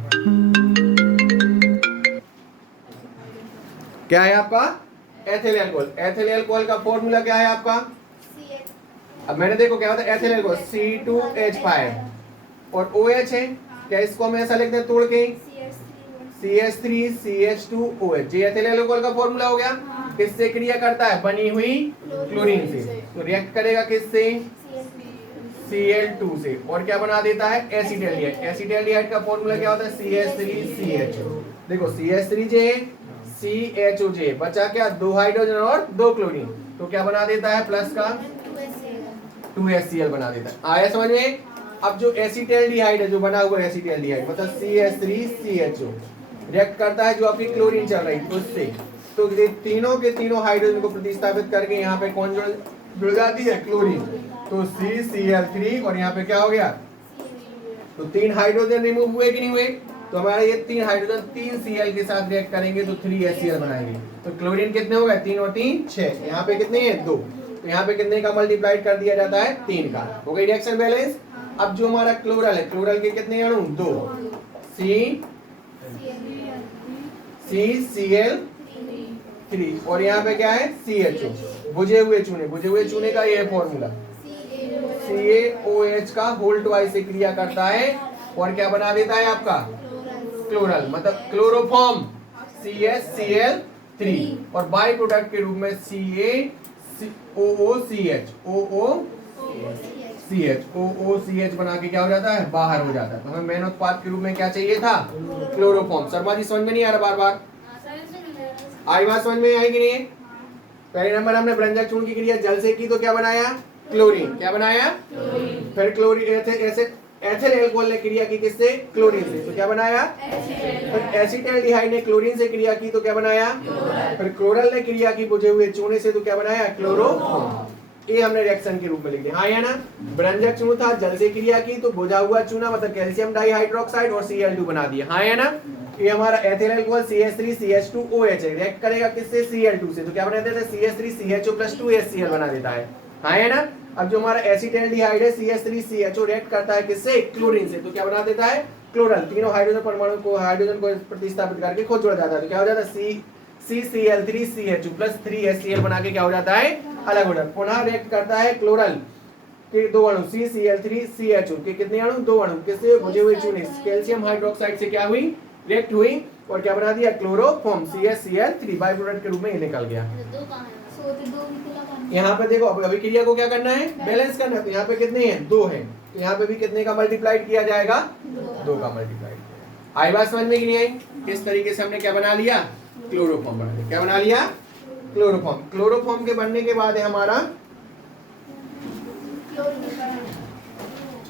क्या है आपका, एथिल एल्कोहल। एथिल एल्कोहल का फॉर्मूला क्या है आपका, अब मैंने देखो क्या होता है एथिल एल्कोहल C2H5 और OH है, क्या इसको हम ऐसा लिखते हैं तोड़ के CH3CH2OH, ये एथिल एल्कोहल का फॉर्मूला हो गया। किससे क्रिया करता है, बनी हुई क्लोरीन से, तो रिएक्ट करेगा किससे, Cl2 से, और क्या बना देता है एसिटाल्डिहाइड। एसिटाल्डिहाइड का फॉर्मूला क्या होता है CH3CH। देखो CH3J CHOJ बचा क्या, दो हाइड्रोजन और दो क्लोरीन, तो क्या बना देता है प्लस का 2HCl बना देता है। आया समझ में। अब जो एसिटाल्डिहाइड है जो बना हुआ एसिटाल्डिहाइड मतलब CH3CHO रिएक्ट करता है जो आपकी क्लोरीन चल रही है उससे, तो ये तीनों के तीनों हाइड्रोजन को प्रतिस्थापित करके यहाँ पे कौन जुड़ जाती है क्लोरीन, तो CCl3 और यहाँ पे क्या हो गया, तो तीन हाइड्रोजन रिमूव हुए कि नहीं हुए, तो हमारे ये तीन हाइड्रोजन 3Cl के साथ रिएक्ट करेंगे तो 3HCl बनाएंगे। तो क्लोरीन कितने हो गए, 3 और 3 6, यहाँ पे कितने हैं 2, तो यहाँ पे कितने का मल्टीप्लाइड कर दिया जाता है 3 का, हो गई रिएक्शन बैलेंस। अब जो हमारा क्लोरल है, क्लोरल के कितने अणु 2 CCl3 और यहाँ पे क्या है CHO, बुझे हुए चूने का ये फॉर्मूला CaOH का होल ट्वाइस से क्रिया करता है और क्या बना देता है आपका क्लोरल मतलब क्लोरोफॉर्म CHCl3 और बाई प्रोडक्ट के रूप में OOCH बना के क्या हो जाता है बाहर हो जाता है। तो हमें मेन उत्पाद के रूप में क्या चाहिए था क्लोरोफॉर्म। शर्मा जी समझ में नहीं आ रहा, बार बार आई बात समझ में आई कि नहीं। पहले नंबर हमने ब्रंजक चूर्ण की क्रिया जल से की तो क्या बनाया क्लोरीन, क्या बनाया फिर क्लोरीन एथिल एल्कोहल ने क्रिया की किससे क्लोरीन से, तो क्या बनाया फिर एसिटाल्डिहाइड ने क्लोरीन से क्रिया की तो क्या बनाया फिर क्लोरल ने क्रिया की बुझे हुए चूने से तो क्या बनाया क्लोरोफॉर्म। ये हमने रिएक्शन के रूप में लिख दिया। हाँ या ना, ब्रंजक चूर्ण था जल से क्रिया की तो बुझा हुआ चूना मतलब कैल्शियम डाइहाइड्रोक्साइड और Cl2 बना दिया। हाँ या ना, ये हमारा एथिल एल्कोहल CH3CH2OH है, रिएक्ट करेगा किससे Cl2 से तो क्या बना देता है CH3CHO + 2HCl बना देता है। हाँ या ना। अब जो हमारा एसिटाल्डिहाइड है CH3CHO रिएक्ट करता है किससे क्लोरीन से तो क्या बना देता है क्लोरल, तीनों हाइड्रोजन परमाणु को हाइड्रोजन को प्रतिस्थापित करके खुद जुड़ जाता है तो क्या हो जाता है CCl3CHO + 3HCl बना के क्या हो जाता है अलग हो जाता है। पुनः रिएक्ट करता है क्लोरल के दो अणु CCl3CHO के कितने अणु दो अणु किससे बुझे हुए चूने कैल्शियम हाइड्रोक्साइड से क्या हुई रिएक्ट हुई और क्या बना दिया क्लोरोफॉर्म CHCl3 बाई प्रोडक्ट के रूप में ये निकल गया। यहाँ पे देखो अभिक्रिया को क्या करना है बैलेंस करना है, तो यहाँ पे कितने हैं 2 हैं तो यहाँ पे भी कितने का मल्टीप्लाइड किया जाएगा 2 का मल्टीप्लाइड। आई बात समझ में कि नहीं आई। किस तरीके से हमने क्या बना लिया क्लोरोफॉर्म बना लिया, क्या बना लिया क्लोरोफॉर्म। क्लोरोफॉर्म के बनने के बाद है हमारा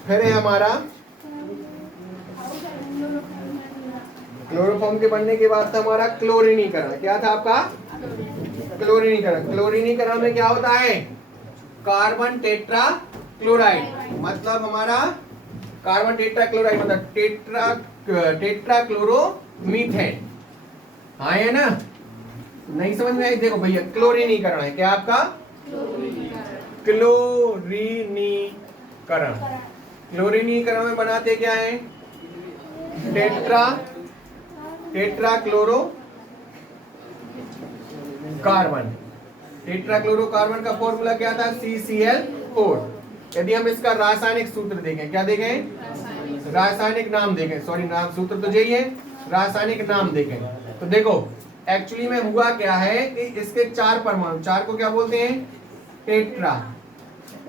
फिर है हमारा क्लोरोफॉर्म के बनने के बाद था हमारा क्लोरीनीकरण। क्या था आपका क्लोरीनीकरण। क्लोरीनीकरण में क्या होता है कार्बन टेट्रा क्लोराइड मतलब हमारा कार्बन टेट्रा क्लोराइड मतलब टेट्रा क्लोरोमीथेन। हाँ है ना, नहीं समझ में आई। देखो भैया क्लोरीनीकरण है क्या आपका क्लोरीनीकरण। क्लोरीनीकरण में बनाते क्या है टेट्रा क्लोरो कार्बन। टेट्राक्लोरोकार्बन का फॉर्मूला क्या था CCl4। यदि हम इसका रासायनिक सूत्र देखें, क्या देखें रासायनिक नाम देखें, सॉरी नाम सूत्र तो यही है, रासायनिक नाम देखें तो देखो एक्चुअली में हुआ क्या है कि इसके 4 परमाणु, 4 को क्या बोलते हैं टेट्रा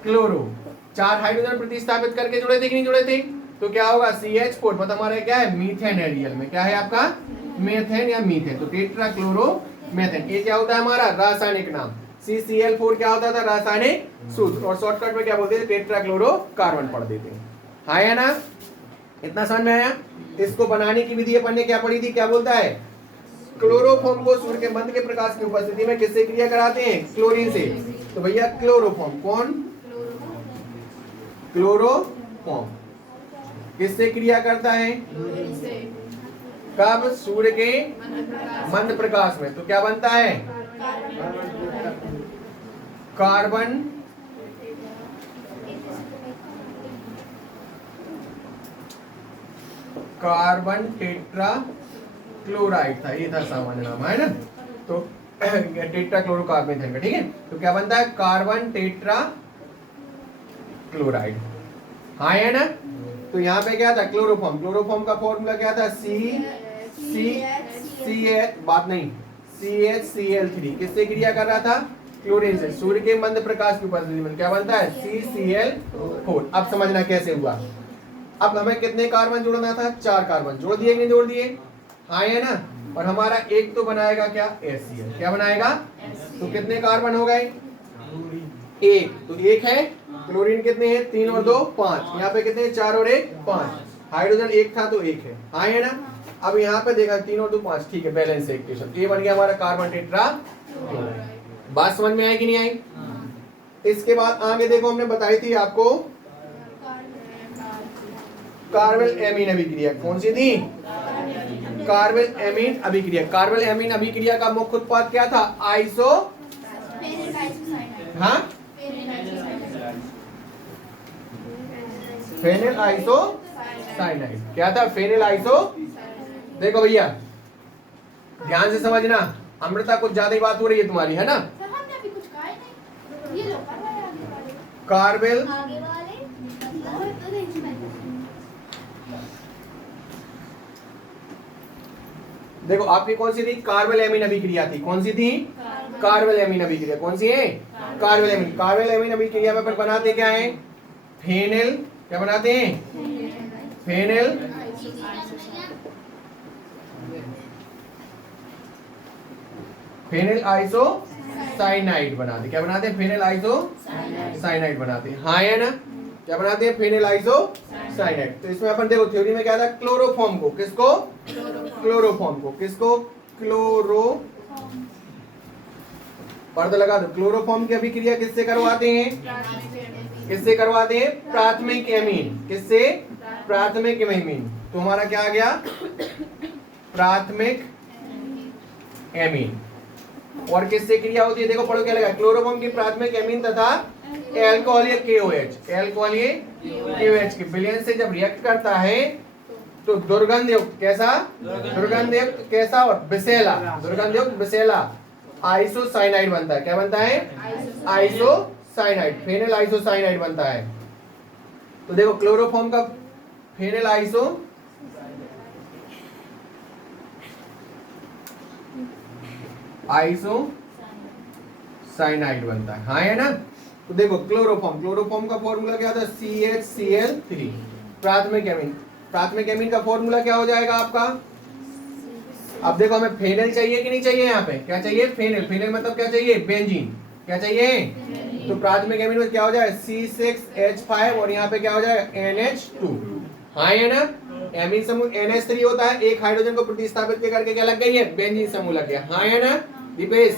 क्लोरो, 4 हाइड्रोजन प्रतिस्थापित करके जुड़े थे कि नहीं जुड़े थे, तो क्या होगा CH4 मतलब हमारा क्या है मीथेन है, रियल में क्या है आपका मेथेन या मीथेन, तो टेट्रा क्लोरो मेथेन। ये क्या होता है हमारा रासायनिक नाम। CCl4 क्या होता था रासायनिक सूत्र और शॉर्टकट में क्या बोलते थे टेट्रा क्लोरो कार्बन पढ़ देते हैं। हाँ या ना। इतना समझ में आया? इसको बनाने की विधि अपन ने क्या पढ़ी थी? क्या बोलता है? क्लोरोफॉर्म को सूर्य के मंद के प्रकाश की उपस्थिति में किससे क्रिया कराते हैं? क्लोरीन से। तो भैया क्लोरोफॉर्म कौन? क्लोरोफॉर्म किससे क्रिया करता है? कब? सूर्य के मंद प्रकाश में। तो क्या बनता है? कार्बन टेट्रा क्लोराइड था, ये था सामान्य नाम, है ना? तो टेट्रा क्लोरोकार्बन, ठीक है। तो क्या बनता है? कार्बन टेट्रा क्लोराइड, हाँ है ना? तो यहाँ पे क्या था? क्लोरोफॉर्म। क्लोरोफॉर्म का फॉर्मूला क्या था? CHCl3। किससे क्रिया कर रहा था? क्लोरीन से। सूर्य के मंद प्रकाश की उपस्थिति में क्या बनता है? CCl4। अब समझना कैसे हुआ। अब हमें कितने कार्बन जोड़ना था? 4 कार्बन। जोड़ दिए कि नहीं जोड़ दिए? हाँ है ना? और हमारा एक तो बनाएगा क्या? HCl। क्या बनाएगा? तो कितने कार्बन हो गए? एक। तो एक है। क्लोरीन कितने हैं? 3 और 2 5। यहाँ पे कितने? 4 और 1 5। हाइड्रोजन एक था तो एक है, हाँ है ना? अब यहाँ पे देखा 3 और 2 5, ठीक है, बैलेंस है इक्वेशन। ये बन गया हमारा कार्बन टेट्रा। बात समझ में आई कि नहीं आई? इसके बाद आगे देखो, हमने बताई थी आपको कार्बन एमीन अभिक्रिया। कौन सी थी? कार्बन एमीन अभिक्रिया। कार्बन एमीन अभिक्रिया का मुख्य उत्पाद क्या था? आइसो, हाँ, फेनिल आइसोसाइनाइड। क्या था? Phenyl iso. देखो भैया ध्यान से समझना, अमृता कुछ ज्यादा ही बात हो रही है तुम्हारी, है ना? कार्बन देखो आपकी कौन सी थी? कार्बन एमीन अभिक्रिया थी। कौन सी थी? कार्बन एमीन अभिक्रिया। कौन सी है? Carbon amine. कार्बन एमीन अभिक्रिया में बनाते क्या है? फेनिल। क्या बनाते हैं? फेनिल आइसोसाइनाइड बनाते। क्या बनाते हैं? फेनिल आइसोसाइनाइड बनाते, हाँ है ना? क्या बनाते हैं? Phenyl isocyanide. तो इसमें अपन देखो थ्योरी में क्या था? क्लोरोफॉर्म को, किसको? क्लोरोफॉर्म को, किसको? क्लोरो, पर्दा लगा दो। क्लोरोफॉर्म की अभिक्रिया किससे करवाते हैं? किससे करवाते हैं? प्राथमिक एमीन। किससे? प्राथमिक एमीन। तो हमारा क्या आ गया? प्राथमिक एमीन। और किससे क्रिया होती है? देखो पढ़ो क्या लगा? क्लोरोफॉर्म की प्राथमिक एमीन तथा अल्कोहल या KOH, अल्कोहल या KOH के विलयन से जब रिएक्ट करता है तो दुर्गंध युक्त, कैसा? दुर्गंध युक्त कैसा? और विषैला, दुर्गंध युक्त विषैला आइसोसाइनाइड बनता है। क्या बनता है? आइसोसाइनाइड, फेनिल आइसोसाइनाइड बनता है। तो देखो क्लोरोफॉर्म का फेनिल आइसोसाइनाइड बनता है, हाँ है ना? तो देखो क्लोरोफॉर्म का फॉर्मूला क्या था? CHCl3। प्राथमिक एमीन, प्राथमिक एमीन का फॉर्मूला क्या हो जाएगा आपका? अब देखो हमें फेनिल चाहिए कि नहीं चाहिए? यहाँ पे क्या चाहिए? फेनिल। फेनिल मतलब क्या चाहिए? बेंजीन। क्या चाहिए? तो प्राथमिक एमीन में क्या हो जाएगा? C6H5 और यहाँ पे क्या हो जाएगा? NH2, हाँ है ना? एमीन समूह NH3 होता है, एक हाइड्रोजन को प्रतिस्थापित करके क्या लग गई है? बेंजीन समूह लग गया, हाँ है ना दीपेश?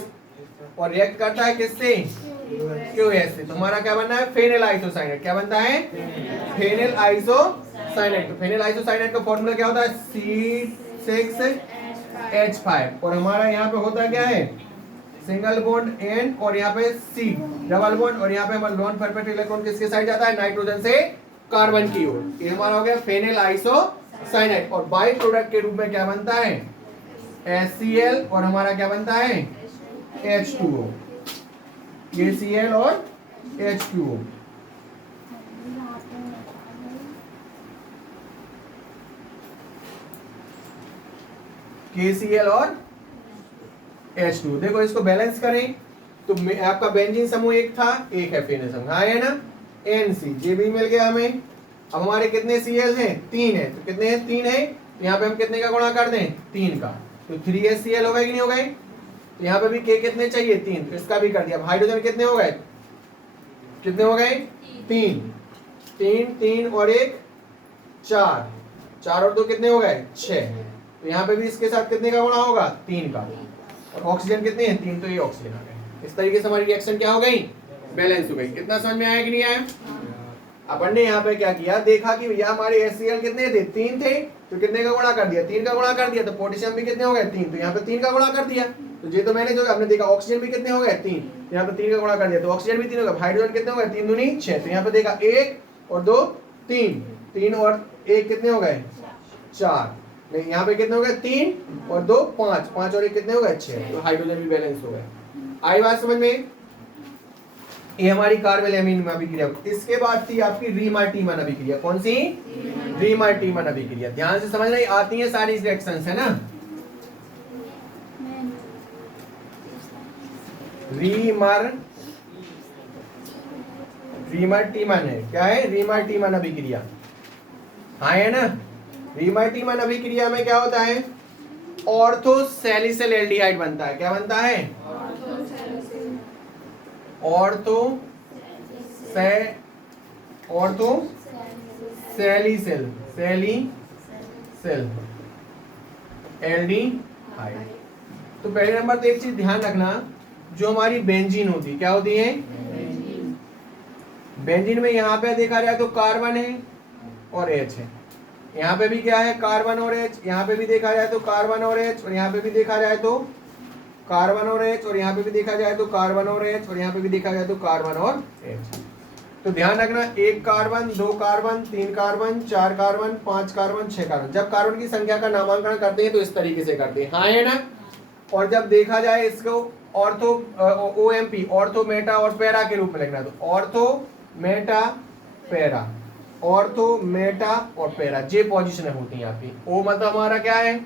और रिएक्ट करता है किससे? QS से। तो हमारा क्या बनना है? Phenyl isocyanide. क्या बनता है? Phenyl isocyanide. तो फेनिल आइसोसाइनाइड का फॉर्मूला क्या होता है? C6H5 और हमारा यहाँ पे होता क्या है? सिंगल बॉन्ड N और यहाँ पे C डबल बॉन्ड और यहाँ पे हमारा नॉन परपेट इलेक्ट्रॉन किसके साइड जाता है? नाइट्रोजन से कार्बन की ओर। ये हमारा हो गया फेनिल आइसोसाइनाइड। और बाई प्रोडक्ट के रूप में क्या बनता है? HCl और हमारा क्या बनता है? H2O। KCl और H2O। KCl और H2। देखो इसको बैलेंस करें तो आपका बेंजीन समूह एक था, एक है फेनिल समूह, हाँ है ना? NC ये भी मिल गया हमें। अब हमारे कितने Cl हैं? 3 है। तो कितने हैं? 3 है। तो यहाँ पे हम कितने का गुणा कर दें? 3 का। तो 3HCl हो गए कि नहीं हो गए? तो यहाँ पे भी K कितने चाहिए? 3। तो इसका भी कर दिया। अब हाइड्रोजन कितने हो गए? कितने हो गए? 3 3 3 और 1 4। 4 और 2 कितने हो गए 6। तो यहाँ पे भी इसके साथ कितने का गुणा होगा 3 का। और ऑक्सीजन कितने हैं 3, तो ये ऑक्सीजन आ गए। इस तरीके से हमारी रिएक्शन क्या हो गई बैलेंस हो गई। कितना समझ में आया कि नहीं आया? अपन ने यहाँ पे क्या किया, देखा कि भैया हमारे HCl कितने थे 3 थे, तो कितने का गुणा कर दिया 3 का गुणा कर दिया। तो पोटेशियम भी कितने हो गए 3, तो यहाँ पे 3 का गुणा कर दिया। तो ये तो मैंने जो हमने देखा ऑक्सीजन भी कितने हो गए 3, तो यहाँ पे 3 का गुणा कर दिया। तो ऑक्सीजन भी 3 हो गया। हाइड्रोजन कितने हो गए 3 दूनी 6, तो यहाँ पे देखा 1 और 2 3, 3 और 1 कितने हो गए 4, नहीं यहाँ पे कितने हो गए 3 और 2 5, 5 और 1 कितने हो गए 6। तो हाइड्रोजन भी बैलेंस हो गए। आई बात समझ में? ये हमारी कार्बन एमीन अभिक्रिया। इसके बाद थी आपकी रीमार्टीमन अभिक्रिया। कौन सी? रीमार्टीमन अभिक्रिया। ध्यान से समझ रही, आती है सारी रिएक्शंस है ना। रीमार्टीमन है, क्या है रीमार्टीमन अभिक्रिया, हाँ है ना। रीमार्टीमन अभिक्रिया में क्या होता है, ऑर्थोसैलिसिल एल्डिहाइड बनता है। क्या बनता है? ऑर्थोसैलिसिल एल्डिहाइड। तो पहले नंबर तो एक चीज ध्यान रखना, जो हमारी बेंजीन होती है, क्या होती है बेंजीन में यहाँ पे देखा जाए तो कार्बन है और H है। यहाँ पे भी क्या है कार्बन और H, यहाँ पे भी देखा जाए तो कार्बन और H, और यहाँ पे भी देखा जाए तो कार्बन और H, और यहाँ पे भी देखा जाए तो कार्बन और H, और यहाँ पे भी देखा जाए तो कार्बन और H। तो ध्यान रखना, 1 carbon 2 carbon 3 carbon 4 carbon 5 carbon 6 carbon. जब कार्बन की संख्या का नामांकन करते हैं तो इस तरीके से करते हैं, हाँ है ना। और जब देखा जाए इसको ऑर्थो OMP ऑर्थो मेटा और पैरा के रूप में लिखना, तो ortho Meta para, ortho Meta और पैरा, ये पोजीशन होती है आपकी। O मतलब हमारा क्या है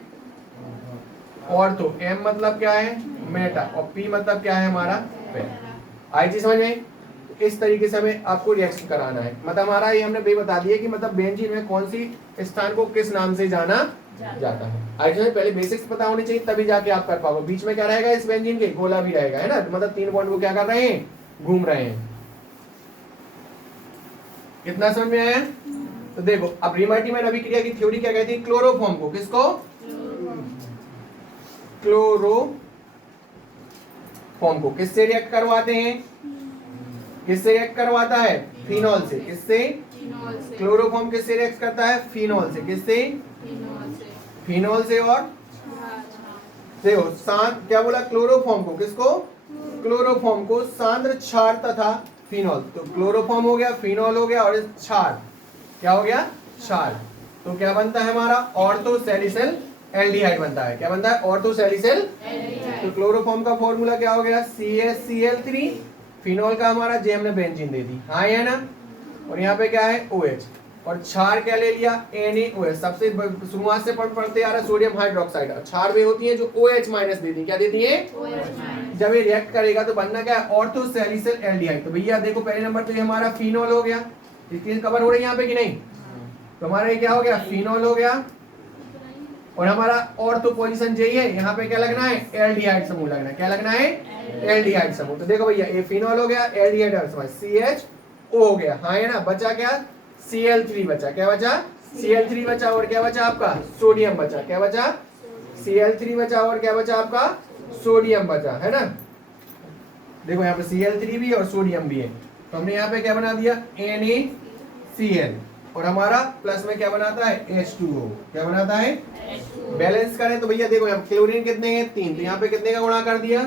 ऑर्थो, M मतलब क्या है मेटा, और P मतलब क्या है हमारा पैरा। आई चीज समझ में? इस तरीके से हमें आपको रिएक्शन कराना है। मतलब हमारा ये हमने बता दिया कि मतलब बेंजीन में कौन सी स्थान को किस नाम से जाना जाता है। आई चीज पहले बेसिक्स पता होनी चाहिए, तभी जाके आप कर पाओगे। बीच में क्या रहेगा इस बेंजीन के, गोला भी रहेगा, है ना। मतलब 3 बॉन्ड को क्या कर रहे हैं घूम रहे हैं। कितना समझ में आया? तो देखो अब रीमार्टीमन अभिक्रिया की थ्योरी क्या कहती है, क्लोरोफॉर्म को, किसको क्लोरोफॉर्म को किससे रिएक्ट करवाते हैं, किससे रिएक्ट करवाता है फिनॉल से। किससे? क्लोरोफॉर्म किससे रिएक्ट करता है फिनॉल से। किससे? फिनॉल से। और देखो क्या बोला क्लोरोफॉर्म को, किसको क्लोरोफॉर्म को सांद्र क्षार तथा फिनॉल। तो क्लोरोफॉर्म हो गया, फिनॉल हो गया, और क्षार क्या हो गया क्षार। तो क्या बनता है हमारा ऑर्थोसैलिसिल एल्डिहाइड बनता है। क्या बनता है ऑर्थोसैलिसिल। तो क्लोरोफॉर्म का फॉर्मूला क्या हो गया CaCl3, फिनॉल का हमारा जे हमने बेंजीन दे दी, हाँ है ना। और यहाँ पे क्या है OH, और क्षार क्या ले लिया NaOH। सबसे शुरुआत से पढ़ते आ रहा सोडियम हाइड्रोक्साइड, क्षार वे होती है जो OH माइनस देती है। क्या देती है OH। जब ये रिएक्ट करेगा तो बनना क्या है ऑर्थोसैलिसिल एल्डिहाइड। तो भैया देखो पहले नंबर तो ये हमारा फिनॉल हो गया, इसकी कवर हो रही है यहाँ पे कि नहीं। तो हमारा ये क्या हो गया फिनॉल हो गया, और हमारा ऑर्थो पोजीशन यही है, यहाँ पे क्या लगना है एल्डिहाइड समूह लगना है। क्या लगना है एल्डिहाइड समूह। तो देखो भैया ये फिनॉल हो गया, एल्डिहाइड CHO हो गया, हाँ है ना। बचा क्या Cl3 बचा। क्या बचा Cl3 बचा, और क्या बचा आपका सोडियम बचा। क्या बचा Cl3 बचा, और क्या बचा आपका सोडियम बचा, है ना। देखो यहाँ पे Cl3 भी है और सोडियम भी है। तो हमने यहाँ पे क्या बना दिया NaCl, और हमारा प्लस में क्या बनाता है H2O। क्या बनाता है बैलेंस करें तो भैया देखो यहाँ क्लोरीन कितने हैं 3, तो यहाँ पे कितने का गुणा कर दिया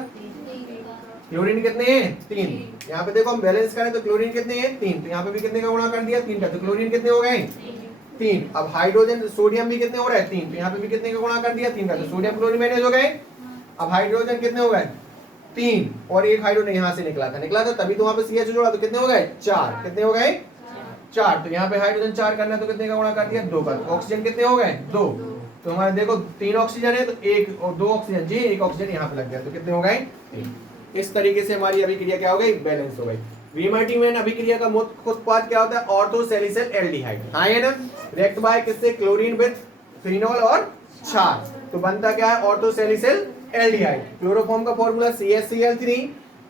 क्लोरीन कितने हैं 3। यहाँ पे देखो हम बैलेंस करें तो क्लोरीन कितने हैं 3, तो यहाँ पे भी कितने का गुणा कर दिया 3 का, तो क्लोरीन कितने हो गए 3। अब हाइड्रोजन सोडियम भी कितने हो रहा है 3, तो यहाँ पे भी कितने का गुणा कर दिया 3 का, तो सोडियम क्लोरीन मैनेज हो गए। अब हाइड्रोजन कितने हो गए 3, और एक हाइड्रोजन यहाँ से निकला था तभी तो वहाँ पे CH जोड़ा, तो कितने हो गए 4। कितने हो गए 4। तो यहाँ पे हाइड्रोजन 4 करना है तो कितने का गुणा कर दिया 2 का। ऑक्सीजन कितने हो गए 2। तो हमारे देखो 3 ऑक्सीजन है तो 1 और 2 ऑक्सीजन जी, 1 ऑक्सीजन यहाँ पे लग गया, तो कितने हो गए 3। इस तरीके से हमारी अभिक्रिया क्या हो गई बैलेंस हो गई। रीमार्टीमन अभिक्रिया का मुख्य उत्पाद क्या होता है ऑर्थोसैलिसिल एल्डिहाइड, हाँ है ना। रिएक्ट बाय किससे क्लोरीन विद फिनॉल और क्षार, तो बनता क्या है ऑर्थोसैलिसिल एल्डिहाइड। क्लोरोफॉर्म का फॉर्मूला CaCl3,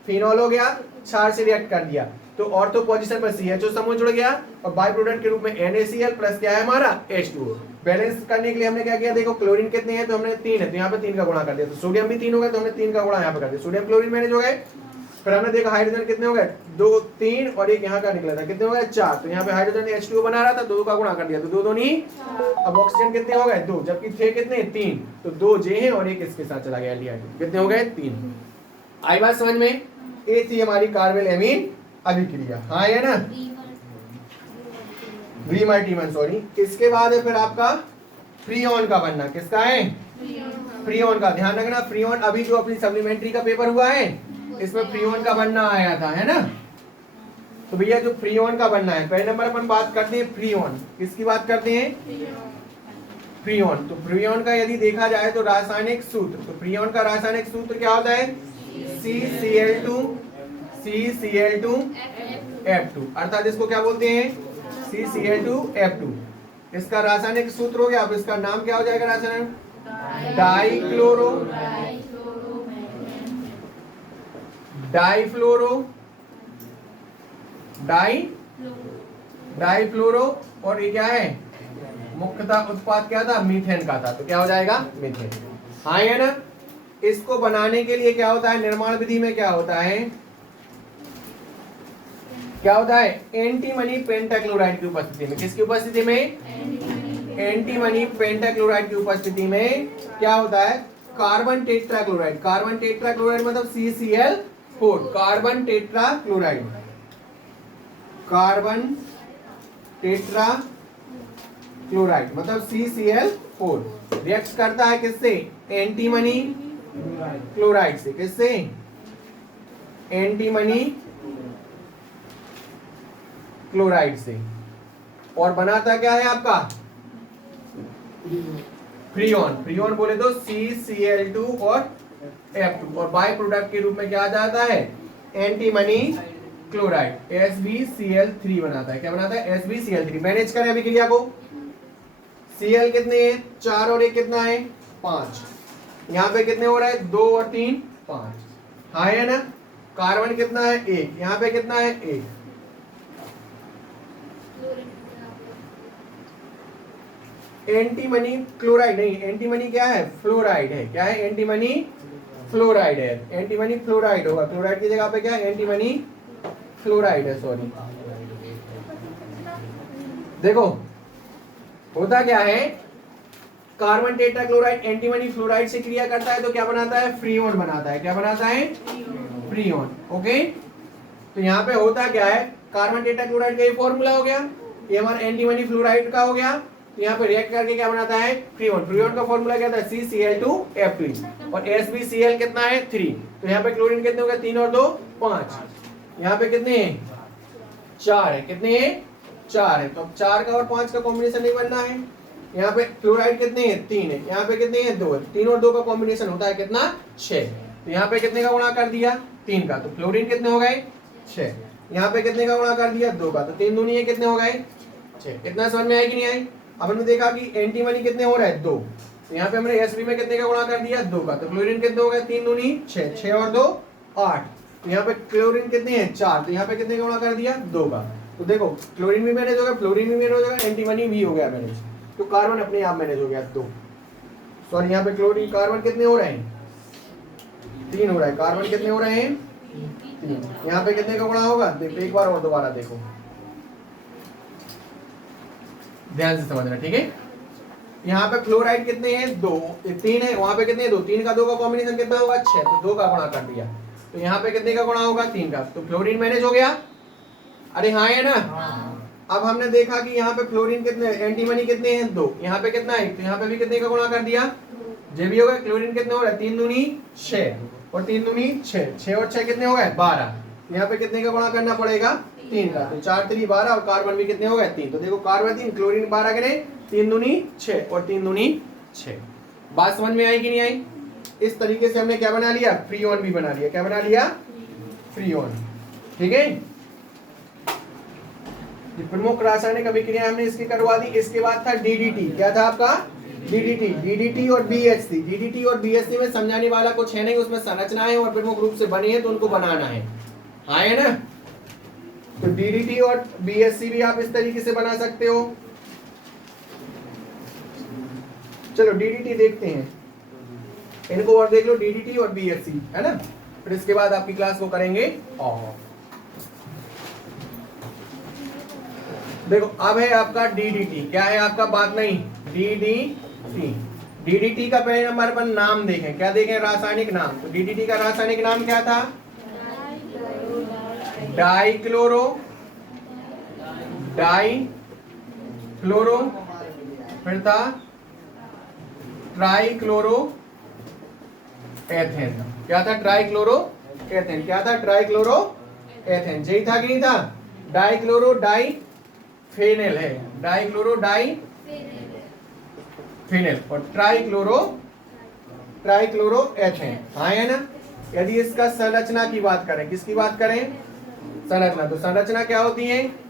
फिनॉल हो गया, क्षार से रिएक्ट कर दिया तो ऑर्थो पोजीशन पर CHO समूह जुड़ गया, और बाय प्रोडक्ट के रूप में NaCl प्लस क्या है हमारा H2O। बैलेंस करने के लिए हमने क्या किया, देखो क्लोरीन कितने हैं, तो हमने 3 है तो यहाँ पे 3 का गुणा कर दिया, तो सोडियम भी 3 हो गए तो हमने 3 का गुणा यहाँ पे कर दिया, सोडियम क्लोरीन मैनेज हो गए। फिर हमने देखा हाइड्रोजन कितने हो गए, 2 3 और एक यहाँ का निकला था, कितने हो गए 4, तो यहाँ पे हाइड्रोजन H2O बना रहा था, 2 का गुणा कर दिया तो 2 2 नहीं। अब ऑक्सीजन कितने हो गए 2, जबकि थे कितने 3, तो 2 जे हैं और एक इसके साथ चला गया एल्डिहाइड, कितने हो गए 3। आई बात समझ में, ये थी हमारी कार्बोनिल एमीन अभिक्रिया। हाँ है ना, ब्रीमर सॉरी। किसके बाद है फिर आपका फ्रीऑन का बनना, किसका है फ्रीऑन का। ध्यान रखना फ्रीऑन अभी जो अपनी सप्लीमेंट्री का पेपर हुआ है इसमें फ्रीऑन का बनना आया था, है ना। तो भैया जो फ्रीऑन का बनना है, पहले नंबर अपन बात करते हैं फ्रीऑन, किसकी बात करते हैं फ्रीऑन। तो फ्रीऑन का यदि देखा जाए तो रासायनिक सूत्र, तो फ्रीऑन का रासायनिक सूत्र क्या होता है CCl2 F2, अर्थात इसको क्या बोलते हैं CCl2 F2। इसका रासायनिक सूत्र हो गया, अब इसका नाम क्या हो जाएगा रासायनिक, डाइफ्लोरो और ये क्या है मुख्यतः उत्पाद क्या था, मीथेन का था, तो क्या हो जाएगा मीथेन। हाँ है ना। इसको बनाने के लिए क्या होता है, निर्माण विधि में क्या होता है, एंटीमनी पेंटाक्लोराइड की उपस्थिति में, किसकी उपस्थिति में, एंटीमनी पेंटाक्लोराइड की उपस्थिति में क्या होता है, कार्बन टेट्राक्लोराइड। कार्बन टेट्राक्लोराइड मतलब CCl4, carbon tetrachloride, carbon tetrachloride मतलब CCl4 रिएक्ट करता है किससे, एंटीमनी क्लोराइड से, किससे एंटीमनी क्लोराइड से, और बनाता क्या है आपका फ्रीऑन बोले तो CCl2 और F2, और बाय प्रोडक्ट के रूप में क्या आ जाता है एंटीमनी क्लोराइड SbCl3 बनाता है, क्या बनाता है SbCl3। मैनेज करें अभिक्रिया को, Cl कितने हैं 4 और एक कितना है 5, यहाँ पे कितने हो रहा है 2 और 3 5, हाँ है ना। कार्बन कितना है 1, यहाँ पे कितना है 1, एंटीमनी क्लोराइड नहीं, एंटीमनी क्या है फ्लोराइड है, क्या है एंटीमनी फ्लोराइड है, एंटीमनी फ्लोराइड होगा, क्लोराइड की जगह पे क्या है एंटीमनी फ्लोराइड है, सॉरी। देखो होता क्या है, कार्बन टेट्राक्लोराइड एंटीमनी फ्लोराइड से क्रिया करता है तो क्या बनाता है फ्रीऑन बनाता है, क्या बनाता है फ्रीऑन। ओके, तो यहाँ पे होता क्या है, कार्बन टेट्राक्लोराइड का ये फॉर्मूला हो गया, ये हमारा एंटीमनी फ्लोराइड का हो गया, तो यहाँ पे रिएक्ट करके क्या बनाता है फ्रीऑन। फ्रीऑन का फॉर्मूला क्या था CCl2 F2 और SbCl कितना है 3, तो यहाँ पे क्लोरीन कितने हो गए 3 और 2 5, यहाँ पे कितने हैं 4 है, कितने हैं 4 है, तो 4 का और 5 का कॉम्बिनेशन नहीं बनना है। यहाँ पे क्लोराइड कितने हैं 3 है, यहाँ पे कितने हैं 2, 3 और 2 का कॉम्बिनेशन होता है कितना 6, तो यहाँ पे कितने का गुणा कर दिया 3 का, तो क्लोरीन कितने हो गए 6, यहाँ पे कितने का गुणा कर दिया 2 का, तो 3 दूनी है कितने हो गए 6। इतना समझ में आए कि नहीं आई। अब हमने देखा कि एंटीमनी कितने हो रहे हैं 2, तो यहाँ पे हमने Sb में कितने का गुणा कर दिया 2 का, तो क्लोरीन कितने हो गए 3 दूनी 6, 6 और 2 8, तो यहाँ पे क्लोरीन कितने हैं 4, तो यहाँ पे कितने का गुणा कर दिया 2 का, तो देखो क्लोरीन भी मैनेज हो गया, फ्लोरीन भी मैनेज हो गया, एंटीमनी भी हो गया मैनेज, तो कार्बन अपने आप मैनेज हो गया 2। सॉरी यहाँ पे क्लोरीन कार्बन कितने हो रहे हैं 3 हो रहा है, कार्बन कितने हो रहे हैं 3, यहाँ पे कितने का गुणा होगा देखो एक बार और दोबारा देखो, ध्यान से समझना ठीक है। यहाँ पे क्लोराइड कितने हैं 2 3 है, वहां पे कितने 2, 3 का 2 का कॉम्बिनेशन कितना होगा 6, तो 2 का गुणा कर दिया, तो यहाँ पे कितने का गुणा होगा 3 का, तो क्लोरीन मैनेज हो गया। अरे हाँ है ना। अब हमने देखा कि यहाँ पे फ्लोरीन कितने, एंटीमनी कितने हैं 2, यहाँ पे कितना है, तो यहाँ पे भी कितने का गुणा कर दिया जे भी हो गया। क्लोरीन कितने हो रहा है 3 दूनी 6 और 3 दूनी 6, 6 और 6 कितने हो गए 12, यहाँ पे कितने का गुणा करना पड़ेगा 3 का, तो 4 3 12 और कार्बन भी कितने हो गए 3, तो देखो कार्बन 3 क्लोरीन 12 करें 3 दूनी 6 और 3 दूनी 6। बात समझ में आई कि नहीं आई। इस तरीके से हमने क्या बना लिया फ्रीऑन भी बना लिया, क्या बना लिया फ्रीऑन, ठीक है। प्रमुख रासायनिक अभिक्रिया हमने इसकी करवा दी। इसके बाद था DDT, क्या था आपका DDT और BHC। DDT और BHC में समझाने वाला कुछ है नहीं, उसमें संरचनाएं और प्रमुख रूप से बनी है तो उनको बनाना है, हाँ है ना। तो DDT और BHC भी आप इस तरीके से बना सकते हो। चलो DDT देखते हैं, इनको और देख लो, DDT और BSC, है ना। फिर इसके बाद आपकी क्लास को करेंगे ऑफ। देखो अब है आपका DDT, क्या है आपका, बात नहीं, DDT। DDT का पहले नंबर पर नाम देखें, क्या देखें, रासायनिक नाम। तो DDT का रासायनिक नाम क्या था, डाइक्लोरो, डाइक्लोरो, फिर था ट्राइक्लोरो एथेन। क्या था, ट्राइक्लोरो एथेन। क्या था, ट्राइक्लोरो एथेन। यही था कि नहीं था, डाइक्लोरो डाई फेनेल है, डाइक्लोरो डाई फेनेल, और ट्राइक्लोरो एथेन, हाँ है ना। यदि इसका संरचना की बात करें, किसकी बात करें, संरचना, तो संरचना क्या होती है,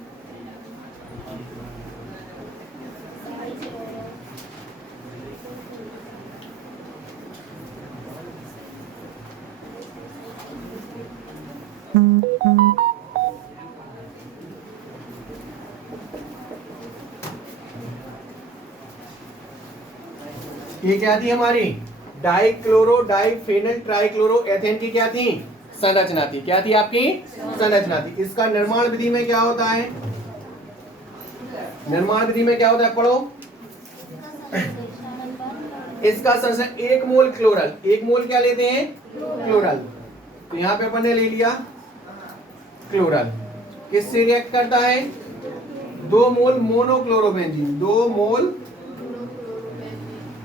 ये क्या थी हमारी, डाइक्लोरो डाइफेनल ट्राइक्लोरो एथेन की क्या थी, संरचना थी। क्या थी आपकी, संरचना थी। इसका निर्माण विधि में क्या होता है, निर्माण विधि में क्या होता है, पढ़ो। इसका संरचना 1 मोल क्लोरल, 1 मोल क्या लेते हैं, क्लोरल। तो यहां पे अपन ने ले लिया क्लोरल, किससे रिएक्ट करता है, 2 मोल मोनोक्लोरोबेंजीन, 2 मोल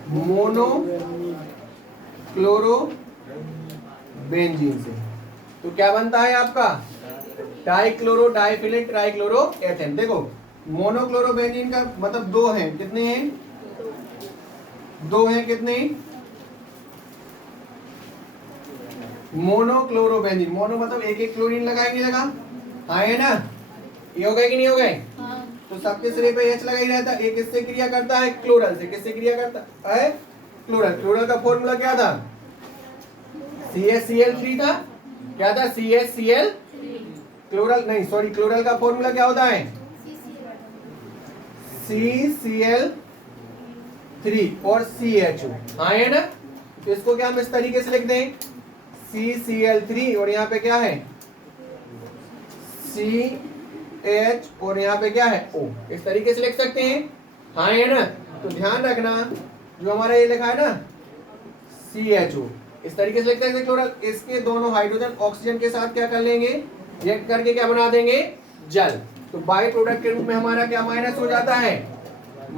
मोनोक्लोरोबेंजीन से। तो क्या बनता है आपका, डाइक्लोरो डाइफिनेल ट्राइक्लोरो एथेन। देखो मोनोक्लोरोबेंजीन का मतलब 2 हैं, कितने हैं, 2 हैं, कितने, मोनोक्लोरोबेंजीन, मोनो मतलब एक क्लोरीन लगाएंगे, लगा, हाँ है ना, ये हो गए कि नहीं हो गए, तो सबके सिरे पे H लगा ही रहता है। एक इससे क्रिया करता है क्लोरल से, किससे क्रिया करता है, क्लोरल। क्लोरल का फॉर्मूला क्या था, CaCl3 था। क्या था, CaCl, क्लोरल नहीं, सॉरी, क्लोरल का फॉर्मूला क्या होता है, CCl3 और CHO, हाँ है ना। तो इसको क्या हम इस तरीके से लिख दें, CCl3 और यहाँ पे क्या है, CH और यहाँ पे क्या है, O, इस तरीके से लिख सकते हैं, हाँ है ना। तो ध्यान रखना, जो हमारा ये लिखा है ना CHO, इस तरीके से लिख सकते हैं क्लोरल। इसके दोनों हाइड्रोजन ऑक्सीजन के साथ क्या कर लेंगे, रिएक्ट करके क्या बना देंगे, जल। तो बाई प्रोडक्ट के रूप में हमारा क्या माइनस हो जाता है,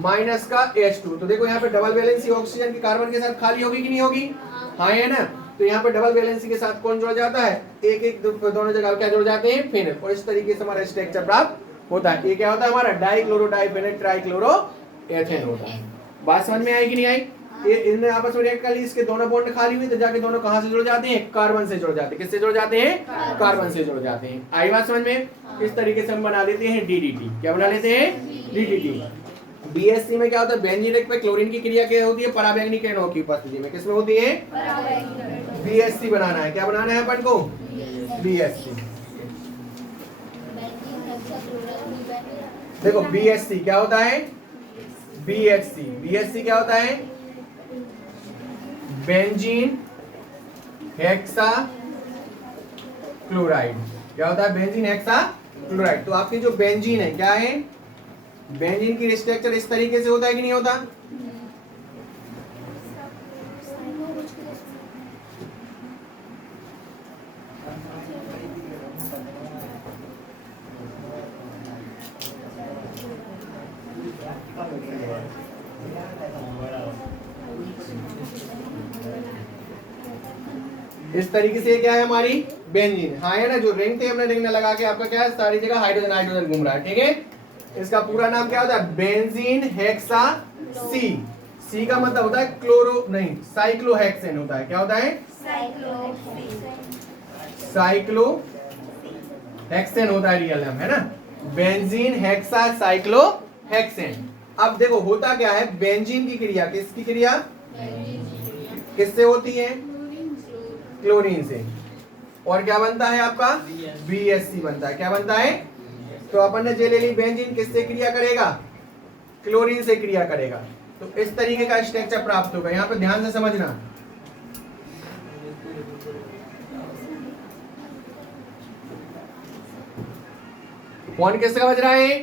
माइनस का H2। तो देखो यहाँ पे डबल वैलेंसी ऑक्सीजन की कार्बन के साथ खाली होगी कि नहीं होगी, हाँ है ना। तो यहाँ पे डबल वैलेंसी के साथ कौन जुड़ जाता है, एक दोनों जगह क्या जुड़ जाते हैं, फेनल, और इस तरीके से हमारा स्ट्रक्चर प्राप्त होता है। ये क्या होता है हमारा, डाइक्लोरो डाइफेनल ट्राइक्लोरो एथेन होता है। बात समझ में आई कि नहीं आई, ये इनने आपस में रिएक्ट कर ली, इसके दोनों बॉन्ड खाली हुई, तो जाके दोनों कहां से जुड़ जाते हैं, कार्बन से जुड़ जाते हैं। किससे जुड़ जाते हैं, कार्बन से जुड़ जाते हैं। आई बात समझ में। इस तरीके से हम बना लेते हैं DDT। क्या बना लेते हैं, DDT। BSC में क्या होता है, बेंजीन पे क्लोरीन की क्रिया क्या होती है, पराबैंगनी किरणों की उपस्थिति में, किसमें होती है, BSC बनाना है। क्या बनाना है अपन को, BSC। देखो BSC क्या होता है, BSC क्या होता है, बेंजीन हेक्सा क्लोराइड। क्या होता है, बेंजीन हेक्सा क्लोराइड। तो आपकी जो बेंजीन है, क्या है, बेंजीन की स्ट्रक्चर इस तरीके से होता है कि नहीं होता, इस तरीके से क्या है हमारी बेंजीन, हाँ है ना। जो रिंग थे हमने रिंग लगा के आपका क्या है, सारी जगह हाइड्रोजन हाइड्रोजन घूम रहा है, ठीक है। इसका पूरा नाम क्या होता है, बेंजीन हेक्सा सी का मतलब होता है क्लोरो नहीं, साइक्लोहेक्सेन होता है। क्या होता है, साइक्लोहेक्सेन होता है रियल नेम, है ना, बेंजीन हेक्सा साइक्लोहेक्सेन। अब देखो होता क्या है, बेंजीन की क्रिया, किसकी क्रिया, किससे होती है, क्लोरीन से, और क्या बनता है आपका, BSC बनता है। क्या बनता है, तो अपन ने जे ले ली बेंजीन, किससे क्रिया करेगा, क्लोरीन से क्रिया करेगा। तो इस तरीके का स्ट्रक्चर प्राप्त होगा। यहाँ पे ध्यान से समझना। फोन किसका बज रहा है?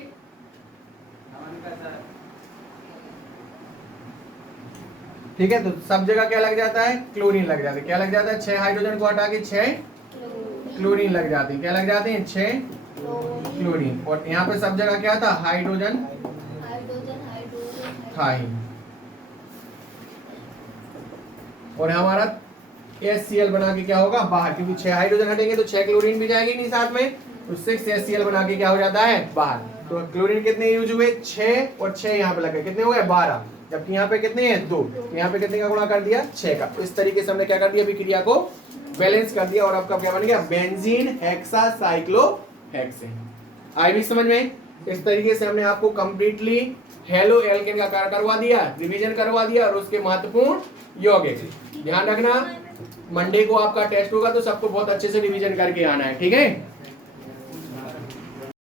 ठीक है, तो सब जगह क्या लग जाता है? क्लोरीन लग जाता है। क्या लग जाता है? 6 हाइड्रोजन को हटा के 6 क्लोरीन लग जाती है। क्या लग जाते हैं? 6 क्लोरीन। और यहाँ पे सब जगह क्या था? हाइड्रोजन थाइन। और हमारा HCl बना के क्या होगा? बाहर, क्योंकि 6 हाइड्रोजन हटेंगे तो 6 क्लोरीन भी जाएगी नहीं साथ में, तो 6 HCl बना के क्या हो जाता है? बाहर। तो क्लोरीन कितने यूज हुए? 6 और 6 यहाँ पे लगे, कितने हुए? 12। जबकि यहाँ पे कितने हैं? 2। तो यहाँ पे कितने का गुणा कर दिया? 6 का। तो इस तरीके से हमने क्या कर दिया? अभिक्रिया को बैलेंस कर दिया और आपका क्या बन गया? बेंजीन हेक्सासाइक्लोहेक्सेन। आई भी समझ में? इस तरीके से हमने आपको कंप्लीटली हेलो एल्केन का कार्य करवा दिया, रिवीजन करवा दिया और उसके महत्वपूर्ण यौगिक। ध्यान रखना, मंडे को आपका टेस्ट होगा तो सबको बहुत अच्छे से रिवीजन करके आना है, ठीक है?